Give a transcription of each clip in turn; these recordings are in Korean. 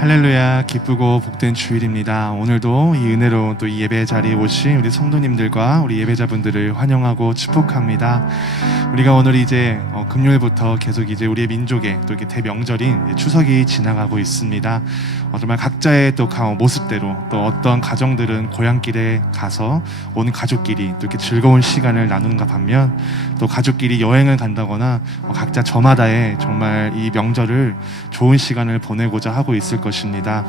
할렐루야, 기쁘고 복된 주일입니다. 오늘도 이 은혜로운 또 이 예배 자리에 오신 우리 성도님들과 우리 예배자분들을 환영하고 축복합니다. 우리가 오늘 이제 금요일부터 계속 이제 우리의 민족의 또 이렇게 대명절인 추석이 지나가고 있습니다. 정말 각자의 또 모습대로 또 어떤 가정들은 고향길에 가서 온 가족끼리 또 이렇게 즐거운 시간을 나누는가 반면 또 가족끼리 여행을 간다거나 각자 저마다의 정말 이 명절을 좋은 시간을 보내고자 하고 있을 것입니다.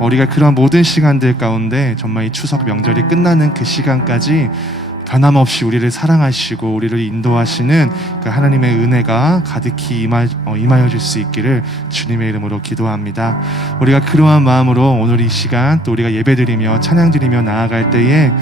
우리가 그런 모든 시간들 가운데 정말 이 추석 명절이 끝나는 그 시간까지 변함없이 우리를 사랑하시고 우리를 인도하시는 그 하나님의 은혜가 가득히 임하여 줄 수 있기를 주님의 이름으로 기도합니다. 우리가 그러한 마음으로 오늘 이 시간 또 우리가 예배드리며 찬양드리며 나아갈 때에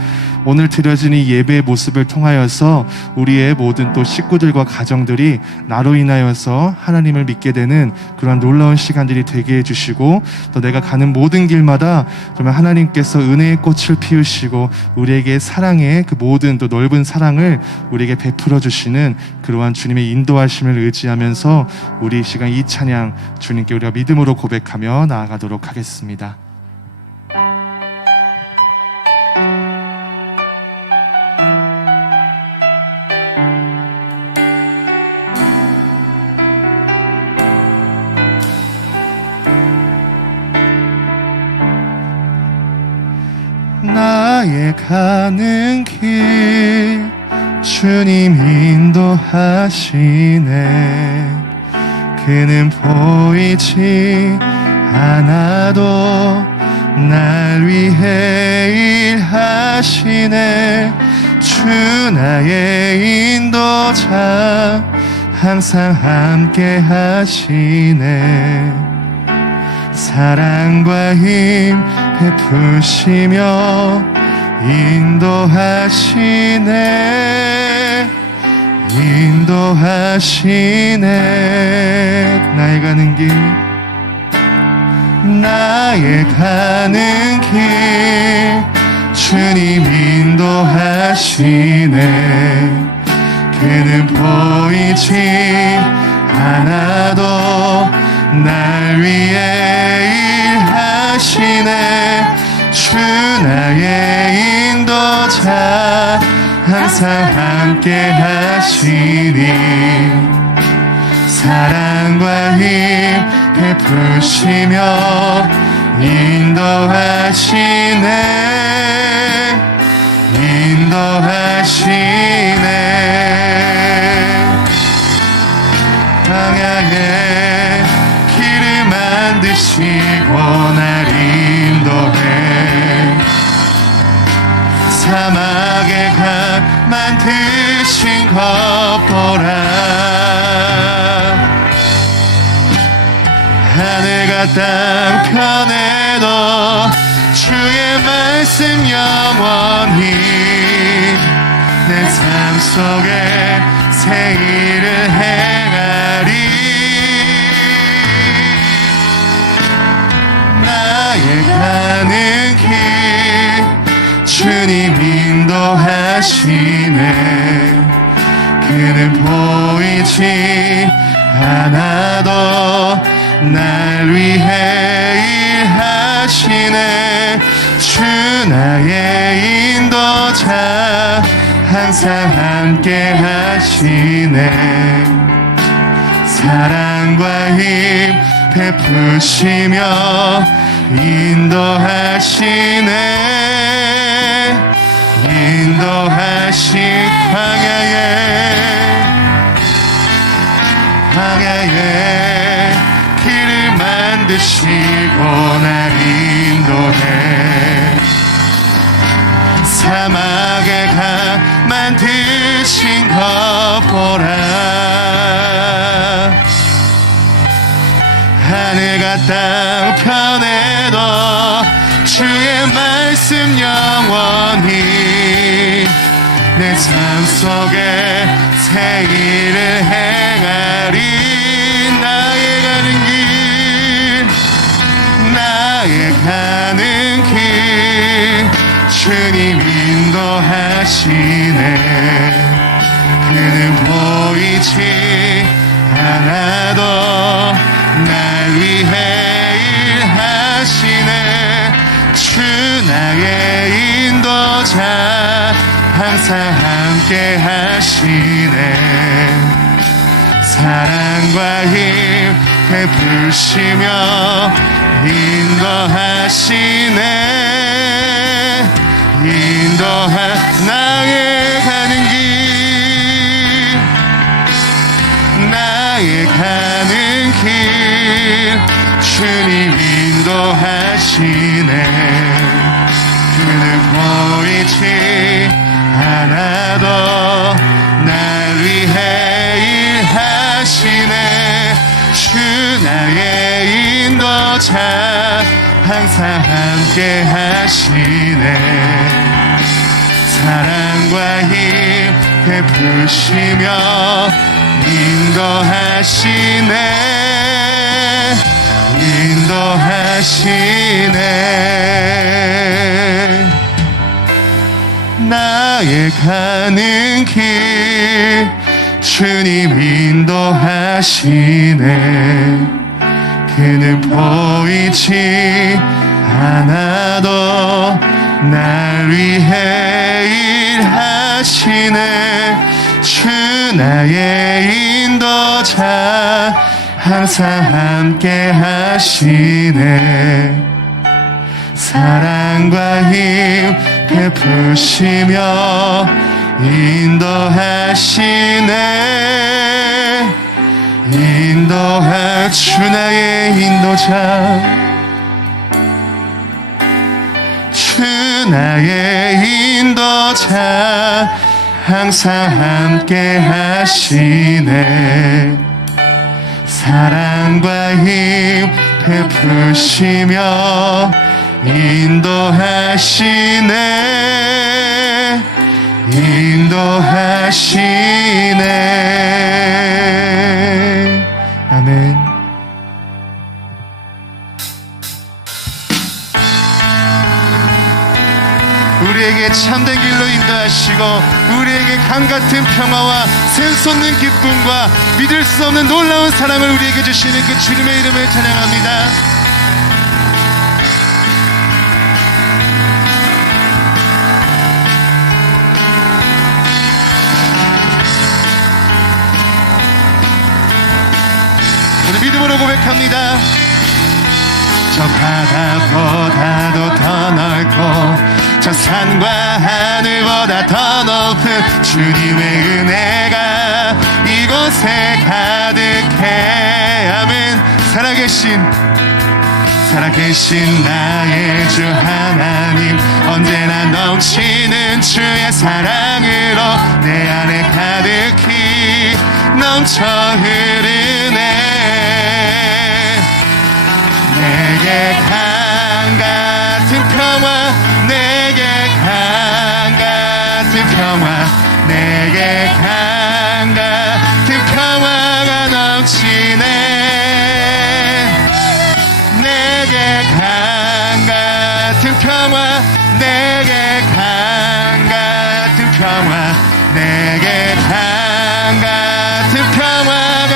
오늘 드려진 이 예배의 모습을 통하여서 우리의 모든 또 식구들과 가정들이 나로 인하여서 하나님을 믿게 되는 그런 놀라운 시간들이 되게 해주시고 또 내가 가는 모든 길마다 정말 하나님께서 은혜의 꽃을 피우시고 우리에게 사랑의 그 모든 또 넓은 사랑을 우리에게 베풀어 주시는 그러한 주님의 인도하심을 의지하면서 우리 시간 이 찬양 주님께 우리가 믿음으로 고백하며 나아가도록 하겠습니다. 나의 가는 길 주님 인도하시네. 그는 보이지 않아도 날 위해 일하시네. 주 나의 인도자 항상 함께 하시네. 사랑과 힘 베푸시며 인도하시네. 나의 가는 길 나의 가는 길 주님 인도하시네. 그는 보이지 않아도 날 위해 일하시네. 주 나의 인도자 항상 함께 하시니. 사랑과 힘 베푸시며 인도하시네. 광야에 길을 만드시고 날 인도해. 사막에 강 만드신 것 보라. 하늘과 땅 편에도 주의 말씀 영원히 내 삶 속에 새 일을 행하리. 나의 가는 길 주님 인도하시네. 그는 보이지 않아도 날 위해 일하시네. 주 나의 인도자 항상 함께 하시네. 사랑과 힘 베푸시며 인도하시네. 광야에 길을 만드시고 날 인도해. 사막에 강 만드신 것 보라. 하늘과 땅 편에도 주의 말씀 영원히 내 삶 속에 새 일을 행하리. 나의 가는 길 주님 인도하시네. 그는 보이지 않아도 날 위해 일하시네. 나의 인도자 항상 함께 하시네. 사랑과 힘 베푸시며 인도하시네. 나의 가는 길, 나의 가는 길 주님 인도하시네. 그는 보이지 않아도 날 위해 일하시네. 주 나의 인도자 항상 함께 하시네. 사랑과 힘 베푸시며 인도하시네. 나의 가는 길 주님 인도하시네. 그는 보이지 않아도 날 위해 일하시네. 주 나의 인도자 항상 함께 하시네. 사랑과 힘 베푸시며 인도하시네. 주 나의 인도자, 주 나의 인도자 항상 함께 하시네. 사랑과 힘 베푸시며 인도하시네. 아멘. 우리에게 참된 길로 인도하시고 우리에게 강같은 평화와 샘솟는 기쁨과 믿을 수 없는 놀라운 사랑을 우리에게 주시는 그 주님의 이름을 찬양합니다. 우리 믿음으로 고백합니다. 저 바다보다도 더 넓고 저 산과 하늘보다 더 높은 주님의 은혜가 이곳에 가득해. 아멘. 살아계신 나의 주 하나님, 언제나 넘치는 주의 사랑으로 내 안에 가득히 넘쳐 흐르네. 내게 강같은 평화, 내게 강같은 평화, 내게 강같은 평화가 넘치네. 내게 강같은 평화, 내게 강같은 평화, 내게 강같은 평화가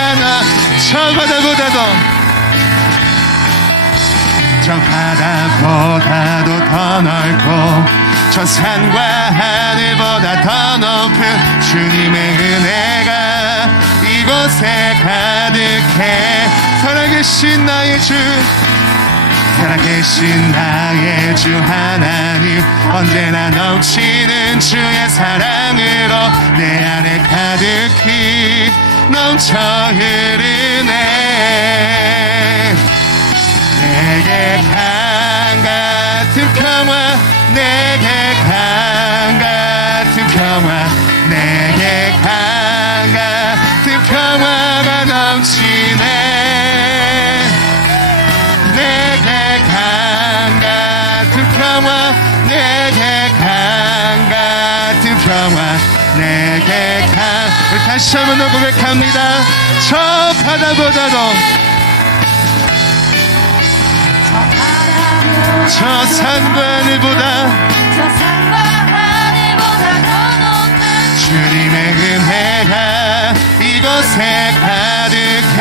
저 바다보다도 더 넓고 저 산과 하늘보다 더 높은 주님의 은혜가 이곳에 가득해. 살아계신 나의 주 하나님, 언제나 넘치는 주의 사랑으로 내 안에 가득히 넘쳐 흐르네. 내게 강같은 평화, 내게 강같은 평화, 내게 강같은 평화가 넘치네. 내게 강같은 평화, 내게 강같은 평화, 내게 우리 다시 한번 더 고백합니다. 저 바다보다도 저 산과 하늘보다 더 높은 주님의 은혜가 이곳에 가득해.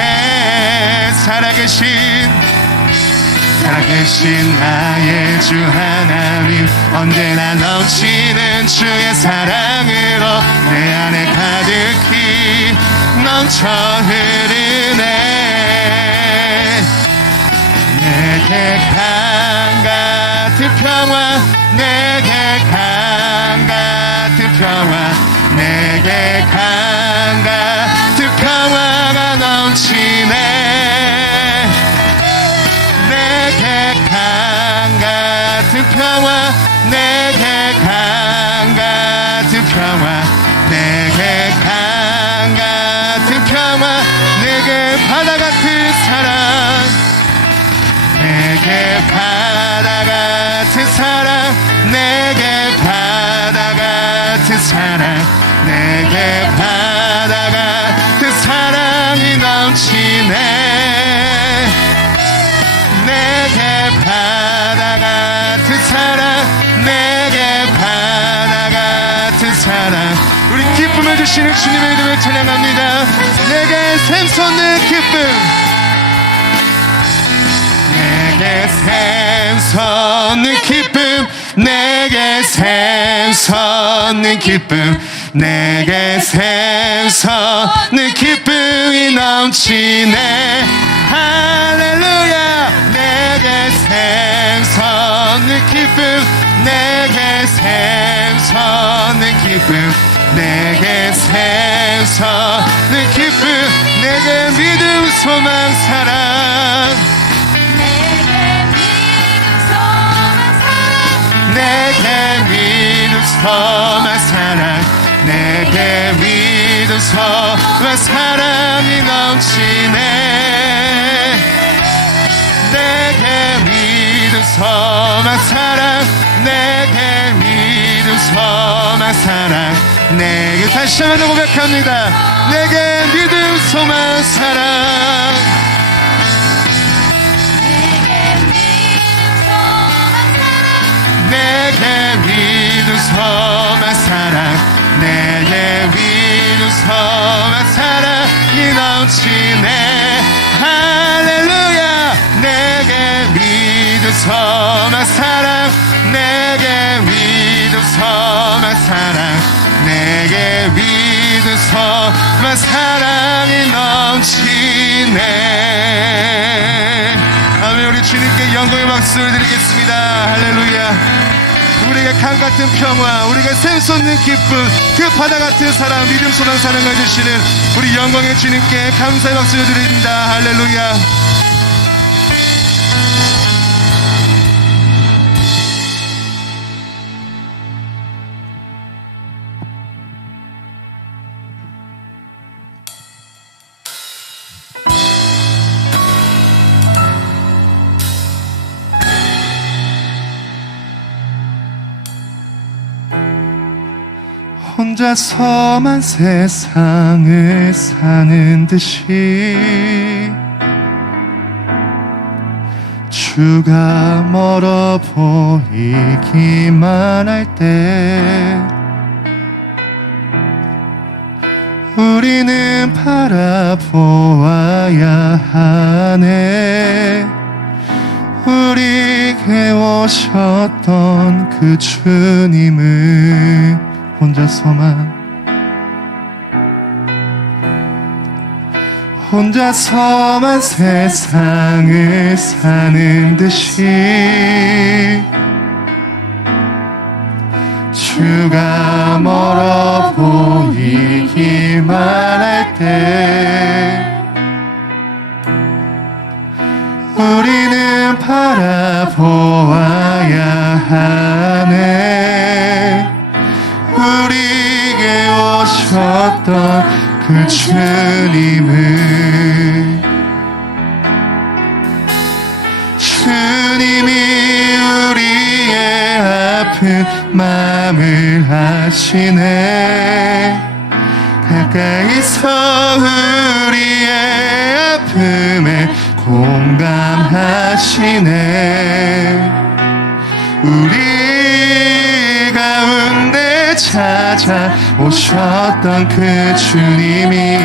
살아계신 나의 주 하나님, 언제나 넘치는 주의 사랑으로 내 안에 가득히 넘쳐 흐르네. 내게 강 같은 평화, 내게 강 같은 평화, 내게 강 같은 평화가 넘치네. 내게 강 같은 평화, 내게 강 같은 평화, 내게 강 같은 평화, 내게 바다 같은 사랑, 내게 바다 같은 사랑, 내게 바다 같은 사랑, 내게 바다 같은 사랑이 넘치네. 내게 바다 같은 사랑, 내게 바다 같은 사랑. 우리 기쁨을 주시는 주님의 이름을 찬양합니다. 내게 샘솟는 기쁨, 내게 샘솟는 기쁨, 내게 샘솟는 기쁨, 내게 샘솟는 기쁨이 넘치네. 할렐루야. 내게 샘솟는 기쁨, 내게 샘솟는 기쁨, 내게 샘솟는 기쁨, 내게 믿음 소망 사랑, 내게 믿음 소망 사랑, 내게 믿음 소망 사랑이 넘치네. 내게 믿음 소망 사랑, 내게 믿음 소망 사랑, 내게 다시 한번 고백합니다. 내게 믿음 소망 사랑, 내게 믿음 소망 사랑, 내게 믿음 소망 사랑이 넘치네. 할렐루야. 내게 믿음 소망 사랑, 내게 믿음 소망 사랑, 내게 믿음 소망 사랑이 넘치네. 아멘. 우리 주님께 영광의 박수를 드리겠습니다. 할렐루야. 우리에게 강 같은 평화, 우리에게 샘솟는 기쁨, 그 바다 같은 사랑, 믿음 소망 사랑을 주시는 우리 영광의 주님께 감사의 박수를 드립니다. 할렐루야. 혼자서만 세상을 사는 듯이 주가 멀어 보이기만 할 때 우리는 바라보아야 하네. 우리에게 오셨던 그 주님을 혼자서만 세상을 사는 듯이 주가 멀어 보이기만 할 때 우리는 바라보아야 하네. 우리에게 오셨던 그 주님이 우리의 아픈 마음을 아시네. 가까이서 우리의 아픔에 공감하시네. 우리 가운데 찾아오셨던 그 주님이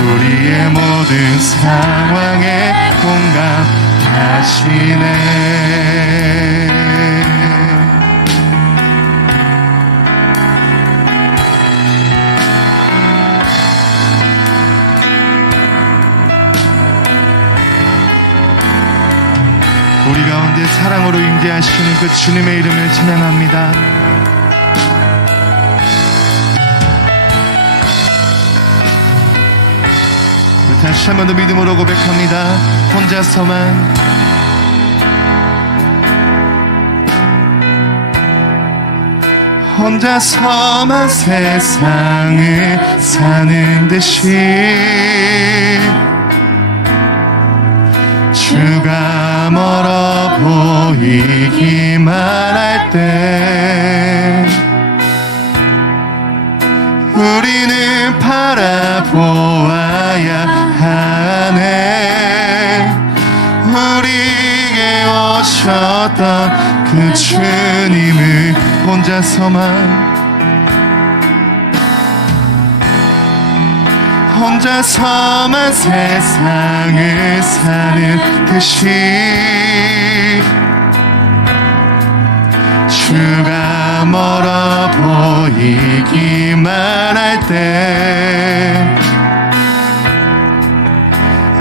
우리의 모든 상황에 공감하시네. 하시네. 우리 가운데 사랑으로 임재하시는 그 주님의 이름을 찬양합니다. 다시 한 번 더 믿음으로 고백합니다. 혼자서만 세상을 사는 듯이 주가 멀어 보이기만 할 때 우리는 바라보아야 하네. 우리에게 오셨던 그 주님을 혼자서만 세상을 사는 듯이 주가 멀어 보이기만 할 때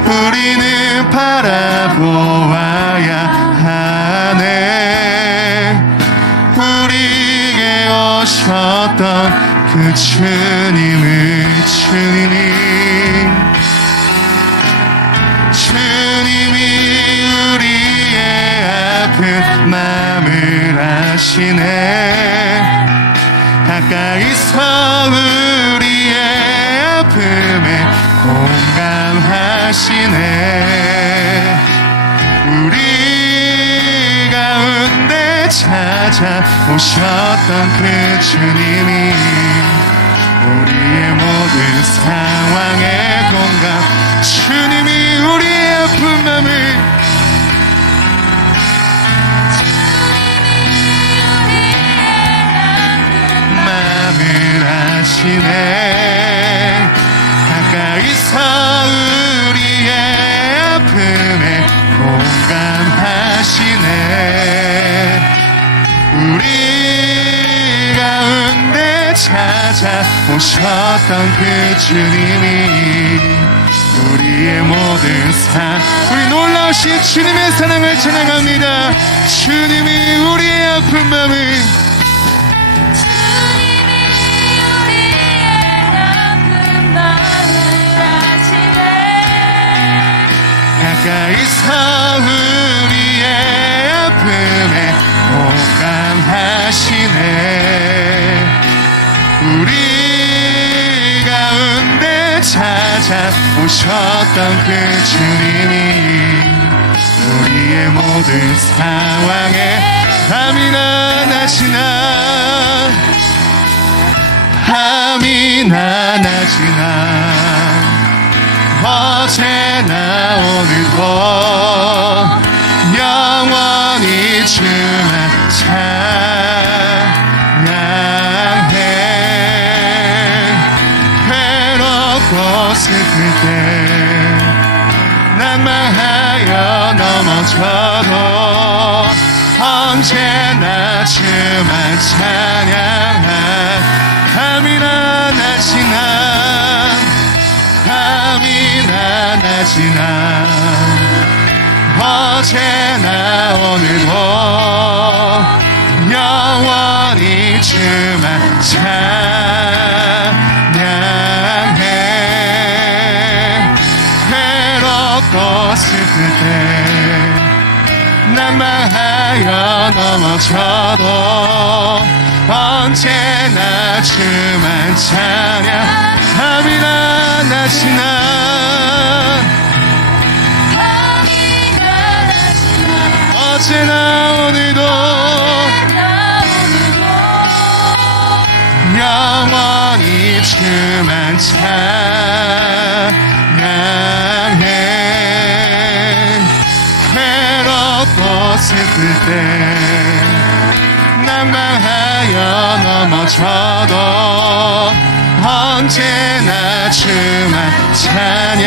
우리는 바라보아야 하네. 우리에게 오셨던 그 주님이 우리의 아픈 마음을 아시네. 가까이서 우리의 아픔에 공감하시네. 우리 가운데 찾아오셨던 그 주님이 우리의 모든 상황에 공감. 주님이 우리의 아픈 마음을 아시네. 가까이서 우리의 아픔에 공감하시네. 우리 가운데 찾아오셨던 그 주님이 우리의 모든 우리 놀라우신 주님의 사랑을 찬양합니다. 주님이 우리의 아픈 마음을 가까이서 우리의 아픔에 공감하시네. 우리 가운데 찾아오셨던 그 주님이 우리의 모든 상황에 함이나 낮이나 어제나 오늘도 영원히 주만 찬양해. 외롭고 슬플 때 낭만하여 넘어져도 언제나 주만 찬양함이나 낮이나 어제나 오늘도 영원히 주만 찬양해. 외롭고 슬플 때 낭만하여 넘어져도 언제나 주만 찬양함이나 낮이나 어제나 오늘도 영원히 주만 찬양해. 외롭고 슬플 때 낭만하여 넘어져도 언제나 주만 찬양하겠네.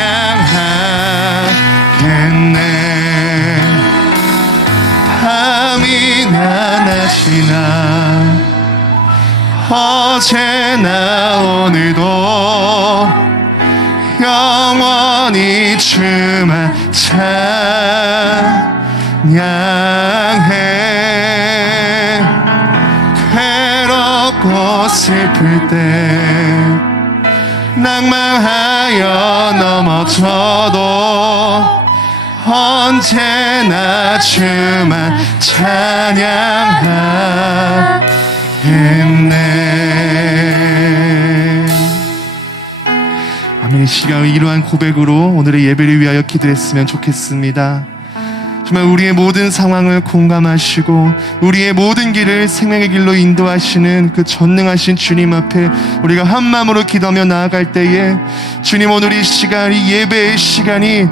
하시나 어제나 오늘도 영원히 주만 찬양해. 괴롭고 슬플 때 낭망하여 넘어져도 언제나 주만 찬양하겠네. 아멘. 이 시간 이러한 고백으로 오늘의 예배를 위하여 기도했으면 좋겠습니다. 정말 우리의 모든 상황을 공감하시고 우리의 모든 길을 생명의 길로 인도하시는 그 전능하신 주님 앞에 우리가 한 마음으로 기도하며 나아갈 때에 주님, 오늘 이 시간, 이 예배의 시간이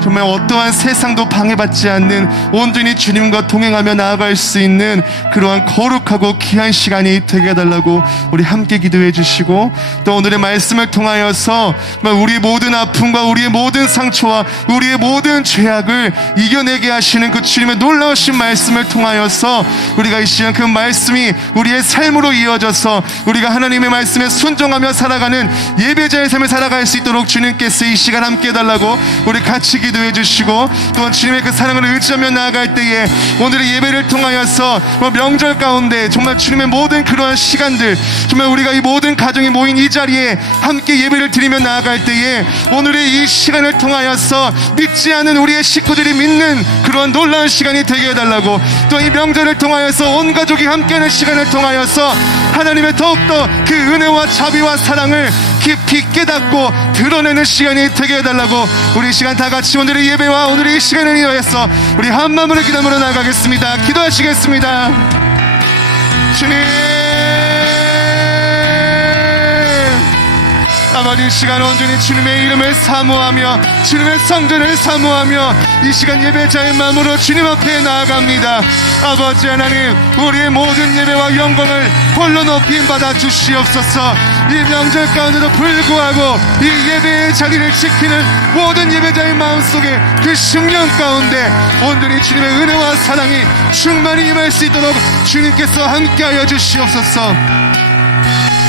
정말 어떠한 세상도 방해받지 않는 온전히 주님과 동행하며 나아갈 수 있는 그러한 거룩하고 귀한 시간이 되게 해달라고 우리 함께 기도해 주시고, 또 오늘의 말씀을 통하여서 우리의 모든 아픔과 우리의 모든 상처와 우리의 모든 죄악을 이겨내게 하시는 그 주님의 놀라우신 말씀을 통하여서 우리가 이 시간 그 말씀이 우리의 삶으로 이어져서 우리가 하나님의 말씀에 순종하며 살아가는 예배자의 삶을 살아갈 수 있도록 주님께서 이 시간 함께 해달라고 우리 같이 기도해 주시고, 또한 주님의 그 사랑을 의지하며 나아갈 때에 오늘의 예배를 통하여서 명절 가운데 정말 주님의 모든 그러한 시간들, 정말 우리가 이 모든 가정이 모인 이 자리에 함께 예배를 드리며 나아갈 때에 오늘의 이 시간을 통하여서 믿지 않은 우리의 식구들이 믿는 그러한 놀라운 시간이 되게 해달라고, 또 이 명절을 통하여서 온 가족이 함께하는 시간을 통하여서 하나님의 더욱더 그 은혜와 자비와 사랑을 깊이 깨닫고 드러내는 시간이 되게 해달라고 우리 시간 다 같이 오늘의 예배와 오늘의 이 시간을 이어해서 우리 한 마음으로 기도하며 나가겠습니다. 기도하시겠습니다. 주님, 아버지, 이 시간 온전히 주님의 이름을 사모하며 주님의 성전을 사모하며 이 시간 예배자의 마음으로 주님 앞에 나아갑니다. 아버지 하나님, 우리의 모든 예배와 영광을 홀로 높임 받아 주시옵소서. 이 명절 가운데도 불구하고 이 예배의 자리를 지키는 모든 예배자의 마음속에 그 심령 가운데 온전히 주님의 은혜와 사랑이 충만히 임할 수 있도록 주님께서 함께하여 주시옵소서.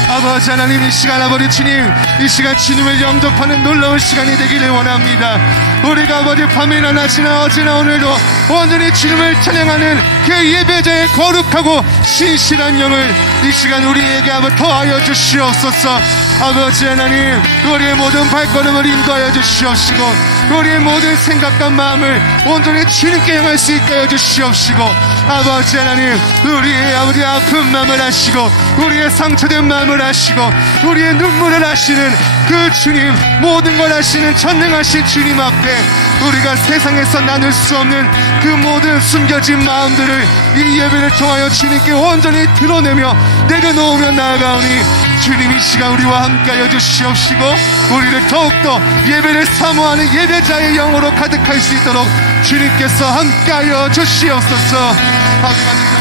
아버지 하나님, 이 시간 아버지 주님, 이 시간 주님을 영접하는 놀라운 시간이 되기를 원합니다. 우리가 아버지 밤이나 낮이나 어제나 오늘도 온전히 주님을 찬양하는 그 예배자의 거룩하고 신실한 영을 이 시간 우리에게 아버지 더하여 주시옵소서. 아버지 하나님, 우리의 모든 발걸음을 인도하여 주시옵시고 우리의 모든 생각과 마음을 온전히 주님께 향할 수 있게 하여 주시옵시고, 아버지 하나님, 우리의 아버지 아픈 마음을 아시고 우리의 상처된 마음을 아시고 우리의 눈물을 아시는 그 주님, 모든 걸 아시는 전능하신 주님 앞에 우리가 세상에서 나눌 수 없는 그 모든 숨겨진 마음들을 이 예배를 통하여 주님께 온전히 드러내며 내려놓으며 나아가오니 주님, 이 시간 우리와 함께하여 주시옵시고 우리를 더욱더 예배를 사모하는 예배자의 영으로 가득할 수 있도록 주님께서 함께하여 주시옵소서. 아멘.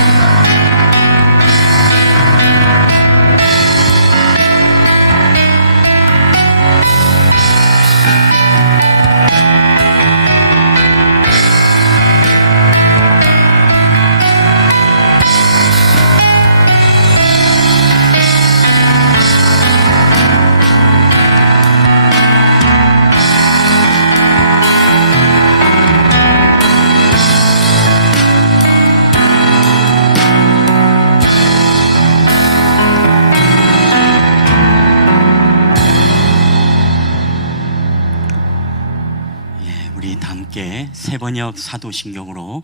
세번역 사도신경으로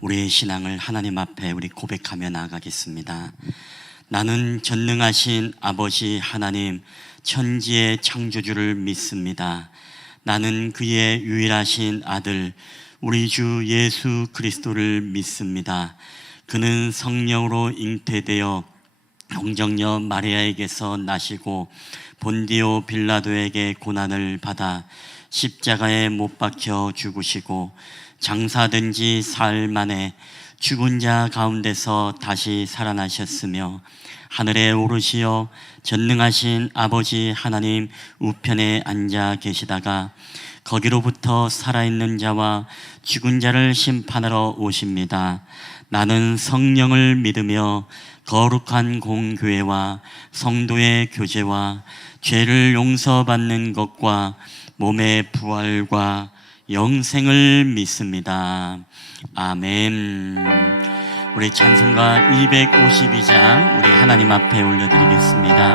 우리의 신앙을 하나님 앞에 우리 고백하며 나아가겠습니다. 나는 전능하신 아버지 하나님, 천지의 창조주를 믿습니다. 나는 그의 유일하신 아들 우리 주 예수 그리스도를 믿습니다. 그는 성령으로 잉태되어 동정녀 마리아에게서 나시고 본디오 빌라도에게 고난을 받아 십자가에 못 박혀 죽으시고 장사된 지 사흘 만에 죽은 자 가운데서 다시 살아나셨으며 하늘에 오르시어 전능하신 아버지 하나님 우편에 앉아 계시다가 거기로부터 살아있는 자와 죽은 자를 심판하러 오십니다. 나는 성령을 믿으며 거룩한 공교회와 성도의 교제와 죄를 용서받는 것과 몸의 부활과 영생을 믿습니다. 아멘. 우리 찬송가 252장 우리 하나님 앞에 올려드리겠습니다.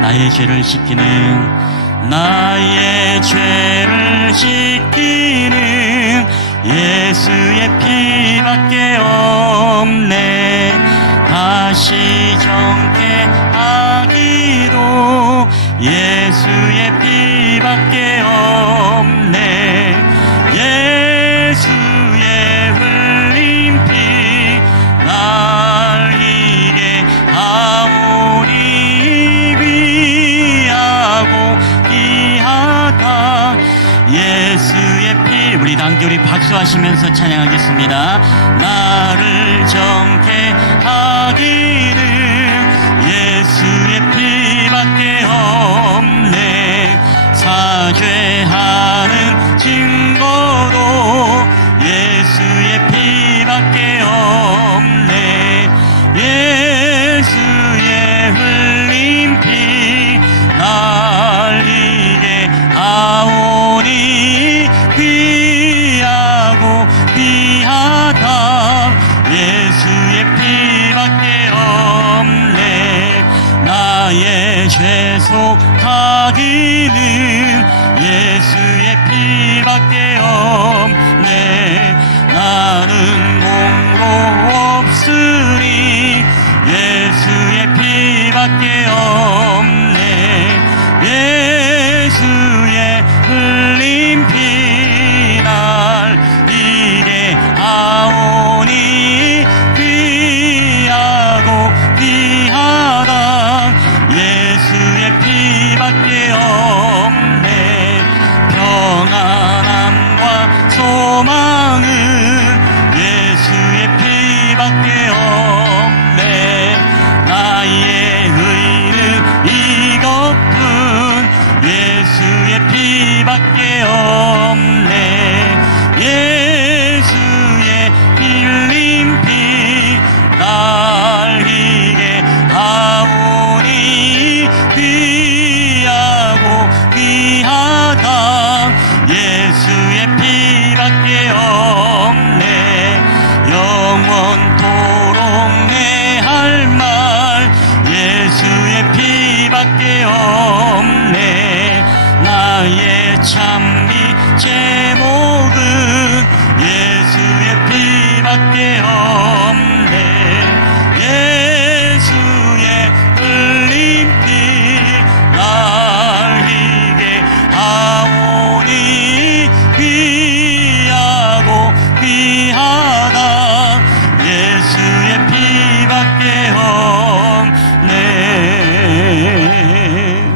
나의 죄를 씻기는 예수의 피밖에 없네. 다시 정케 하기도 예수의 피밖에 없네. 예수의 흘린 피 날 이게 하오니 귀하고 귀하다 예수의 피. 우리 단결이 박수하시면서 찬양하겠습니다. 나를 정케 하기는 예수의 피밖에 없네. 사죄하는 증거도 예수의 피밖에 없네. 예수의 흘린 피 날 이게 하오니 귀하고 귀하다 예수의 피밖에 없네. 나의 죄 속하기는 예수의 피밖에 없네. 나는 공로 없으니 예수의 피밖에 없네. 예수의 흘린 피 날 이게 하오니 귀하고 귀하다 예수의 피밖에 없네. 평안함과 소망은 예수의 피밖에 없네. 나의 의는 이것뿐 예수의 피밖에 없네. 예수의 흘린 피 날 이게 하오니 귀하고 귀하다 예수의 피밖에 없네. 영원토록 내 할 말 예수의 피밖에 없네. 나의 찬미 제목은 예수의 피밖에 없네. 예수의 흘린 피 날 이게 하오니 귀하고 귀하다 예수의 피밖에 없네.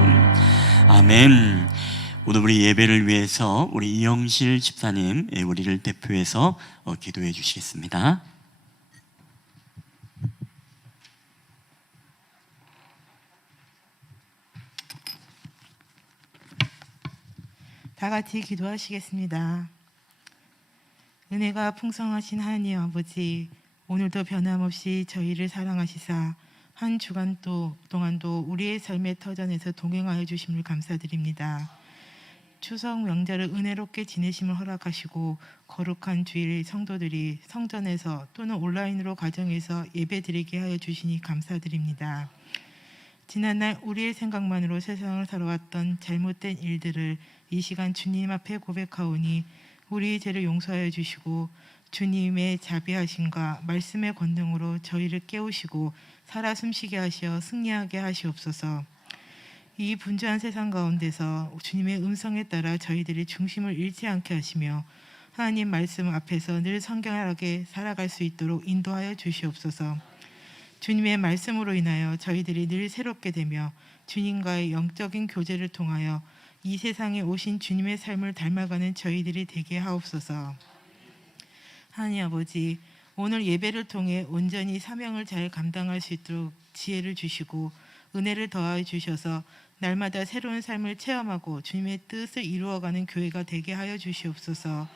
아멘. 오늘 우리 예배를 위해서 우리 이영실 집사님 우리를 대표해서 기도해 주시겠습니다. 다 같이 기도하시겠습니다. 은혜가 풍성하신 하나님 아버지, 오늘도 변함없이 저희를 사랑하시사 한 주간 동안도 우리의 삶의 터전에서 동행하여 주심을 감사드립니다. 추석 명절을 은혜롭게 지내심을 허락하시고 거룩한 주일 성도들이 성전에서 또는 온라인으로 가정에서 예배드리게 하여 주시니 감사드립니다. 지난날 우리의 생각만으로 세상을 살아왔던 잘못된 일들을 이 시간 주님 앞에 고백하오니 우리의 죄를 용서하여 주시고 주님의 자비하심과 말씀의 권능으로 저희를 깨우시고 살아 숨쉬게 하시어 승리하게 하시옵소서. 이 분주한 세상 가운데서 주님의 음성에 따라 저희들이 중심을 잃지 않게 하시며 하나님 말씀 앞에서 늘 성결하게 살아갈 수 있도록 인도하여 주시옵소서. 주님의 말씀으로 인하여 저희들이 늘 새롭게 되며 주님과의 영적인 교제를 통하여 이 세상에 오신 주님의 삶을 닮아가는 저희들이 되게 하옵소서. 하나님 아버지, 오늘 예배를 통해 온전히 사명을 잘 감당할 수 있도록 지혜를 주시고 은혜를 더하여 주셔서 날마다 새로운 삶을 체험하고 주님의 뜻을 이루어가는 교회가 되게 하여 주시옵소서.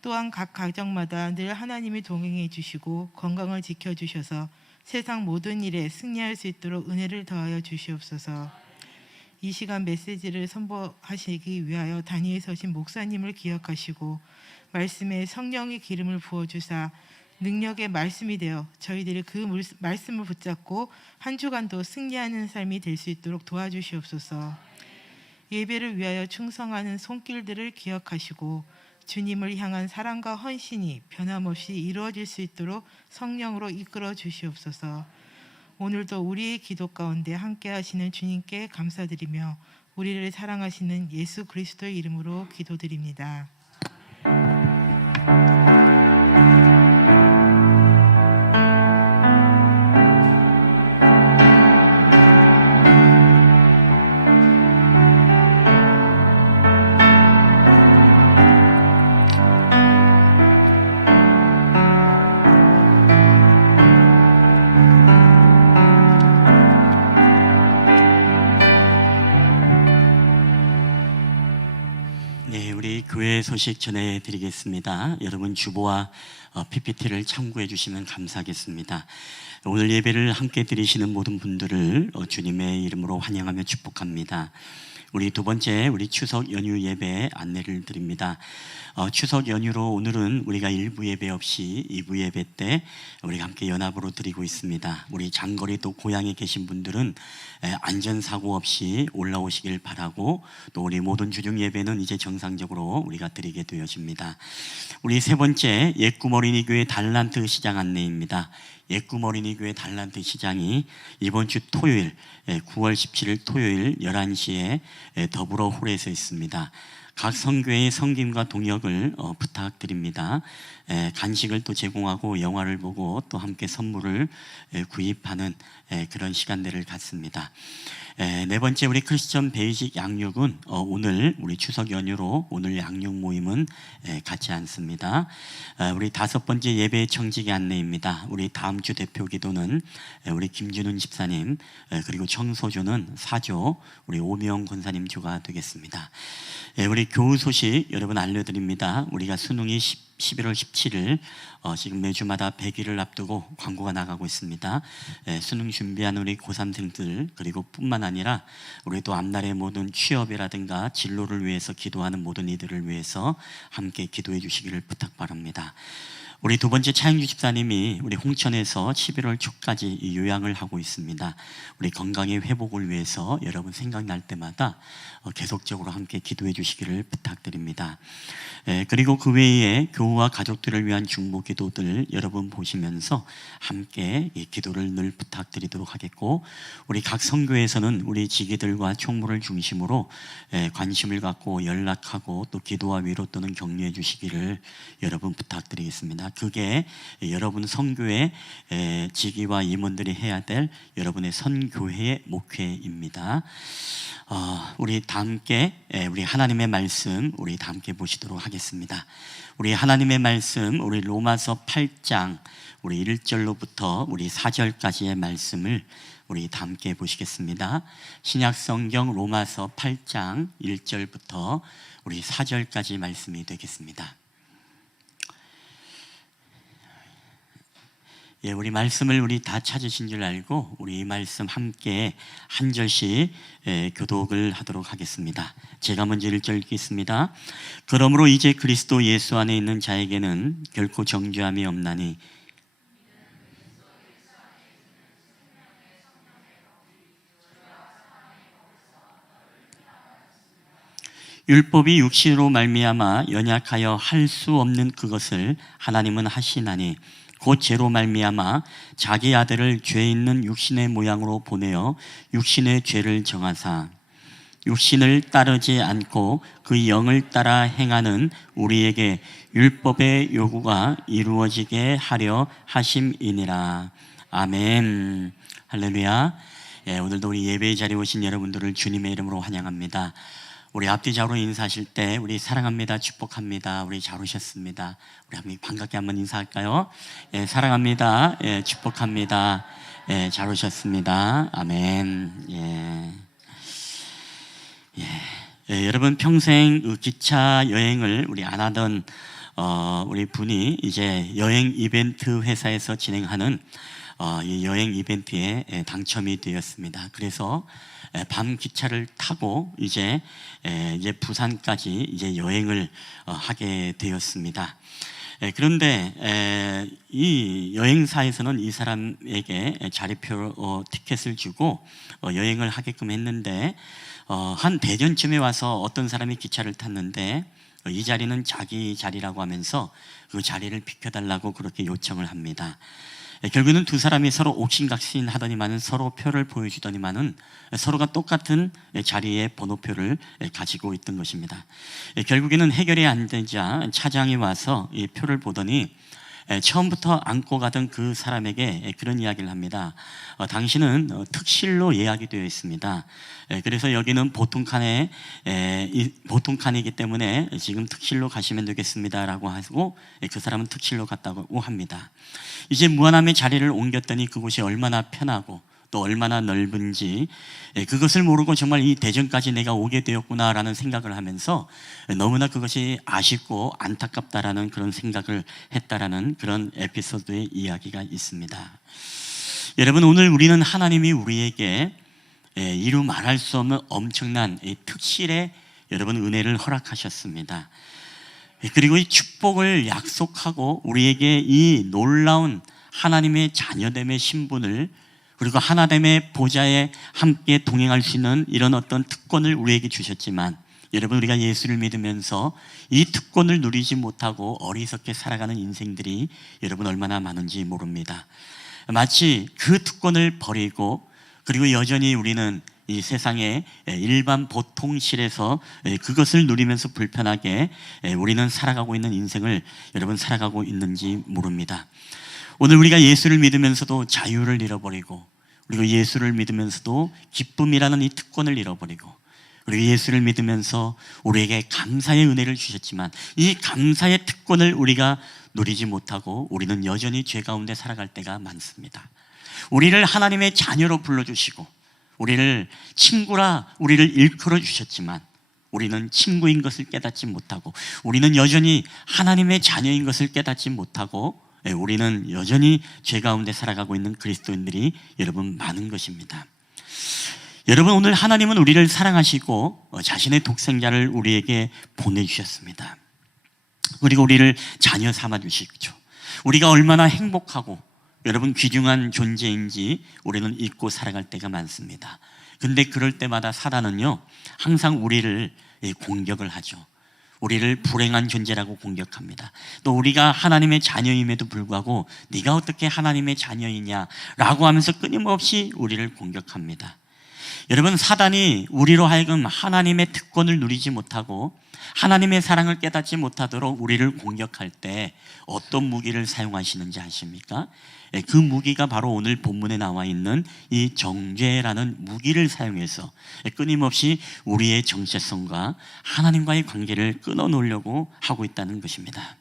또한 각 가정마다 늘 하나님이 동행해 주시고 건강을 지켜주셔서 세상 모든 일에 승리할 수 있도록 은혜를 더하여 주시옵소서. 이 시간 메시지를 선포하시기 위하여 단위에 서신 목사님을 기억하시고 말씀에 성령의 기름을 부어주사 능력의 말씀이 되어 저희들이 그 말씀을 붙잡고 한 주간도 승리하는 삶이 될 수 있도록 도와주시옵소서. 예배를 위하여 충성하는 손길들을 기억하시고 주님을 향한 사랑과 헌신이 변함없이 이루어질 수 있도록 성령으로 이끌어 주시옵소서. 오늘도 우리의 기도 가운데 함께 하시는 주님께 감사드리며 우리를 사랑하시는 예수 그리스도의 이름으로 기도드립니다. 네, 우리 교회 소식 전해드리겠습니다. 여러분 주보와 PPT를 참고해 주시면 감사하겠습니다. 오늘 예배를 함께 드리시는 모든 분들을 주님의 이름으로 환영하며 축복합니다. 우리 두 번째 우리 추석 연휴 예배 안내를 드립니다. 추석 연휴로 오늘은 우리가 1부 예배 없이 2부 예배 때 우리가 함께 연합으로 드리고 있습니다. 우리 장거리 또 고향에 계신 분들은 안전사고 없이 올라오시길 바라고, 또 우리 모든 주중 예배는 이제 정상적으로 우리가 드리게 되어집니다. 우리 세 번째 옛꿈 어린이교회 달란트 시장 안내입니다. 옛꿈 어린이교회 달란트 시장이 이번 주 토요일 9월 17일 토요일 11시에 더불어 홀에서 있습니다. 각 선교회의 섬김과 동역을 부탁드립니다. 간식을 또 제공하고 영화를 보고 또 함께 선물을 구입하는 그런 시간들을 갖습니다. 네 번째 우리 크리스천 베이직 양육은 오늘 우리 추석 연휴로 오늘 양육 모임은 갖지 않습니다. 우리 다섯 번째 예배 청지기 안내입니다. 우리 다음 주 대표 기도는 우리 김준훈 집사님, 그리고 청소주는 사조 우리 오미영 권사님 주가 되겠습니다. 우리 교우 소식 여러분 알려드립니다. 우리가 수능이 11월 17일 지금 매주마다 100일을 앞두고 광고가 나가고 있습니다. 수능 준비하는 우리 고3생들, 그리고 뿐만 아니라 우리 또 앞날의 모든 취업이라든가 진로를 위해서 기도하는 모든 이들을 위해서 함께 기도해 주시기를 부탁 바랍니다. 우리 두 번째 차영주 집사님이 우리 홍천에서 11월 초까지 요양을 하고 있습니다. 우리 건강의 회복을 위해서 여러분 생각날 때마다 계속적으로 함께 기도해 주시기를 부탁드립니다. 그리고 그 외에 교우와 가족들을 위한 중보 기도들 여러분 보시면서 함께 이 기도를 늘 부탁드리도록 하겠고, 우리 각 선교에서는 우리 지기들과 총무를 중심으로 관심을 갖고 연락하고 또 기도와 위로 또는 격려해 주시기를 여러분 부탁드리겠습니다. 그게 여러분 선교회 지기와 임원들이 해야 될 여러분의 선교회의 목회입니다. 우리 다 함께 우리 하나님의 말씀 우리 다 함께 보시도록 하겠습니다. 우리 하나님의 말씀 우리 로마서 8장 우리 1절로부터 우리 4절까지의 말씀을 우리 다 함께 보시겠습니다. 신약성경 로마서 8장 1절부터 우리 4절까지 말씀이 되겠습니다. 우리 말씀을 우리 다 찾으신 줄 알고 우리 이 말씀 함께 한 절씩 교독을 하도록 하겠습니다. 제가 먼저 1절 읽겠습니다. 그러므로 이제 그리스도 예수 안에 있는 자에게는 결코 정죄함이 없나니 율법이 육신으로 말미암아 연약하여 할 수 없는 그것을 하나님은 하시나니 곧 죄로 말미암아 자기 아들을 죄 있는 육신의 모양으로 보내어 육신의 죄를 정하사 육신을 따르지 않고 그 영을 따라 행하는 우리에게 율법의 요구가 이루어지게 하려 하심이니라. 아멘. 할렐루야. 오늘도 우리 예배의 자리에 오신 여러분들을 주님의 이름으로 환영합니다. 우리 앞뒤 좌우로 인사하실 때 우리 사랑합니다, 축복합니다, 우리 잘 오셨습니다. 우리 한번 반갑게 한번 인사할까요? 예, 사랑합니다, 예, 축복합니다, 예, 잘 오셨습니다. 아멘. 예. 예, 여러분 평생 그 기차 여행을 우리 안 하던 우리 분이 이제 여행 이벤트 회사에서 진행하는 이 여행 이벤트에 당첨이 되었습니다. 그래서 밤 기차를 타고 이제 부산까지 이제 여행을 하게 되었습니다. 그런데 이 여행사에서는 이 사람에게 자리표 티켓을 주고 여행을 하게끔 했는데 한 대전쯤에 와서 어떤 사람이 기차를 탔는데 이 자리는 자기 자리라고 하면서 그 자리를 비켜달라고 그렇게 요청을 합니다. 결국에는 두 사람이 서로 옥신각신 하더니만은 서로 표를 보여주더니만은 서로가 똑같은 자리에 번호표를 가지고 있던 것입니다. 결국에는 해결이 안 되자 차장이 와서 이 표를 보더니 처음부터 안고 가던 그 사람에게 그런 이야기를 합니다. 당신은 특실로 예약이 되어 있습니다. 그래서 여기는 보통 칸이기 때문에 지금 특실로 가시면 되겠습니다 라고 하고 그 사람은 특실로 갔다고 합니다. 이제 무한함의 자리를 옮겼더니 그곳이 얼마나 편하고 또 얼마나 넓은지 그것을 모르고 정말 이 대전까지 내가 오게 되었구나라는 생각을 하면서 너무나 그것이 아쉽고 안타깝다라는 그런 생각을 했다라는 그런 에피소드의 이야기가 있습니다. 여러분, 오늘 우리는 하나님이 우리에게 이루 말할 수 없는 엄청난 특실의 여러분 은혜를 허락하셨습니다. 그리고 이 축복을 약속하고 우리에게 이 놀라운 하나님의 자녀됨의 신분을 그리고 하나님의 보좌에 함께 동행할 수 있는 이런 어떤 특권을 우리에게 주셨지만 여러분, 우리가 예수를 믿으면서 이 특권을 누리지 못하고 어리석게 살아가는 인생들이 여러분 얼마나 많은지 모릅니다. 마치 그 특권을 버리고 그리고 여전히 우리는 이 세상의 일반 보통실에서 그것을 누리면서 불편하게 우리는 살아가고 있는 인생을 여러분 살아가고 있는지 모릅니다. 오늘 우리가 예수를 믿으면서도 자유를 잃어버리고 그리고 예수를 믿으면서도 기쁨이라는 이 특권을 잃어버리고 그리고 예수를 믿으면서 우리에게 감사의 은혜를 주셨지만 이 감사의 특권을 우리가 누리지 못하고 우리는 여전히 죄 가운데 살아갈 때가 많습니다. 우리를 하나님의 자녀로 불러주시고 우리를 친구라 우리를 일컬어 주셨지만 우리는 친구인 것을 깨닫지 못하고 우리는 여전히 하나님의 자녀인 것을 깨닫지 못하고 우리는 여전히 죄 가운데 살아가고 있는 그리스도인들이 여러분 많은 것입니다. 여러분, 오늘 하나님은 우리를 사랑하시고 자신의 독생자를 우리에게 보내주셨습니다. 그리고 우리를 자녀 삼아주시죠. 우리가 얼마나 행복하고 여러분 귀중한 존재인지 우리는 잊고 살아갈 때가 많습니다. 근데 그럴 때마다 사단은요 항상 우리를 공격을 하죠. 우리를 불행한 존재라고 공격합니다. 또 우리가 하나님의 자녀임에도 불구하고 네가 어떻게 하나님의 자녀이냐라고 하면서 끊임없이 우리를 공격합니다. 여러분, 사단이 우리로 하여금 하나님의 특권을 누리지 못하고 하나님의 사랑을 깨닫지 못하도록 우리를 공격할 때 어떤 무기를 사용하시는지 아십니까? 그 무기가 바로 오늘 본문에 나와 있는 이 정죄라는 무기를 사용해서 끊임없이 우리의 정체성과 하나님과의 관계를 끊어놓으려고 하고 있다는 것입니다.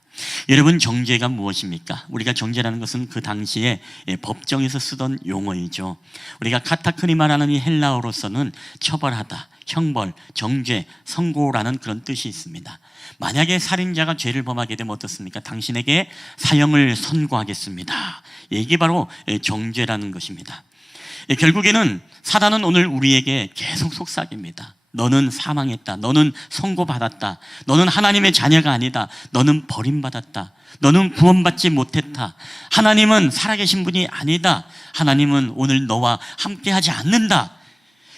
여러분, 정죄가 무엇입니까? 우리가 정죄라는 것은 그 당시에 법정에서 쓰던 용어이죠. 우리가 카타크리마라는 이 헬라어로서는 처벌하다, 형벌, 정죄, 선고라는 그런 뜻이 있습니다. 만약에 살인자가 죄를 범하게 되면 어떻습니까? 당신에게 사형을 선고하겠습니다. 이게 바로 정죄라는 것입니다. 결국에는 사단은 오늘 우리에게 계속 속삭입니다. 너는 사망했다. 너는 선고받았다. 너는 하나님의 자녀가 아니다. 너는 버림받았다. 너는 구원받지 못했다. 하나님은 살아계신 분이 아니다. 하나님은 오늘 너와 함께하지 않는다.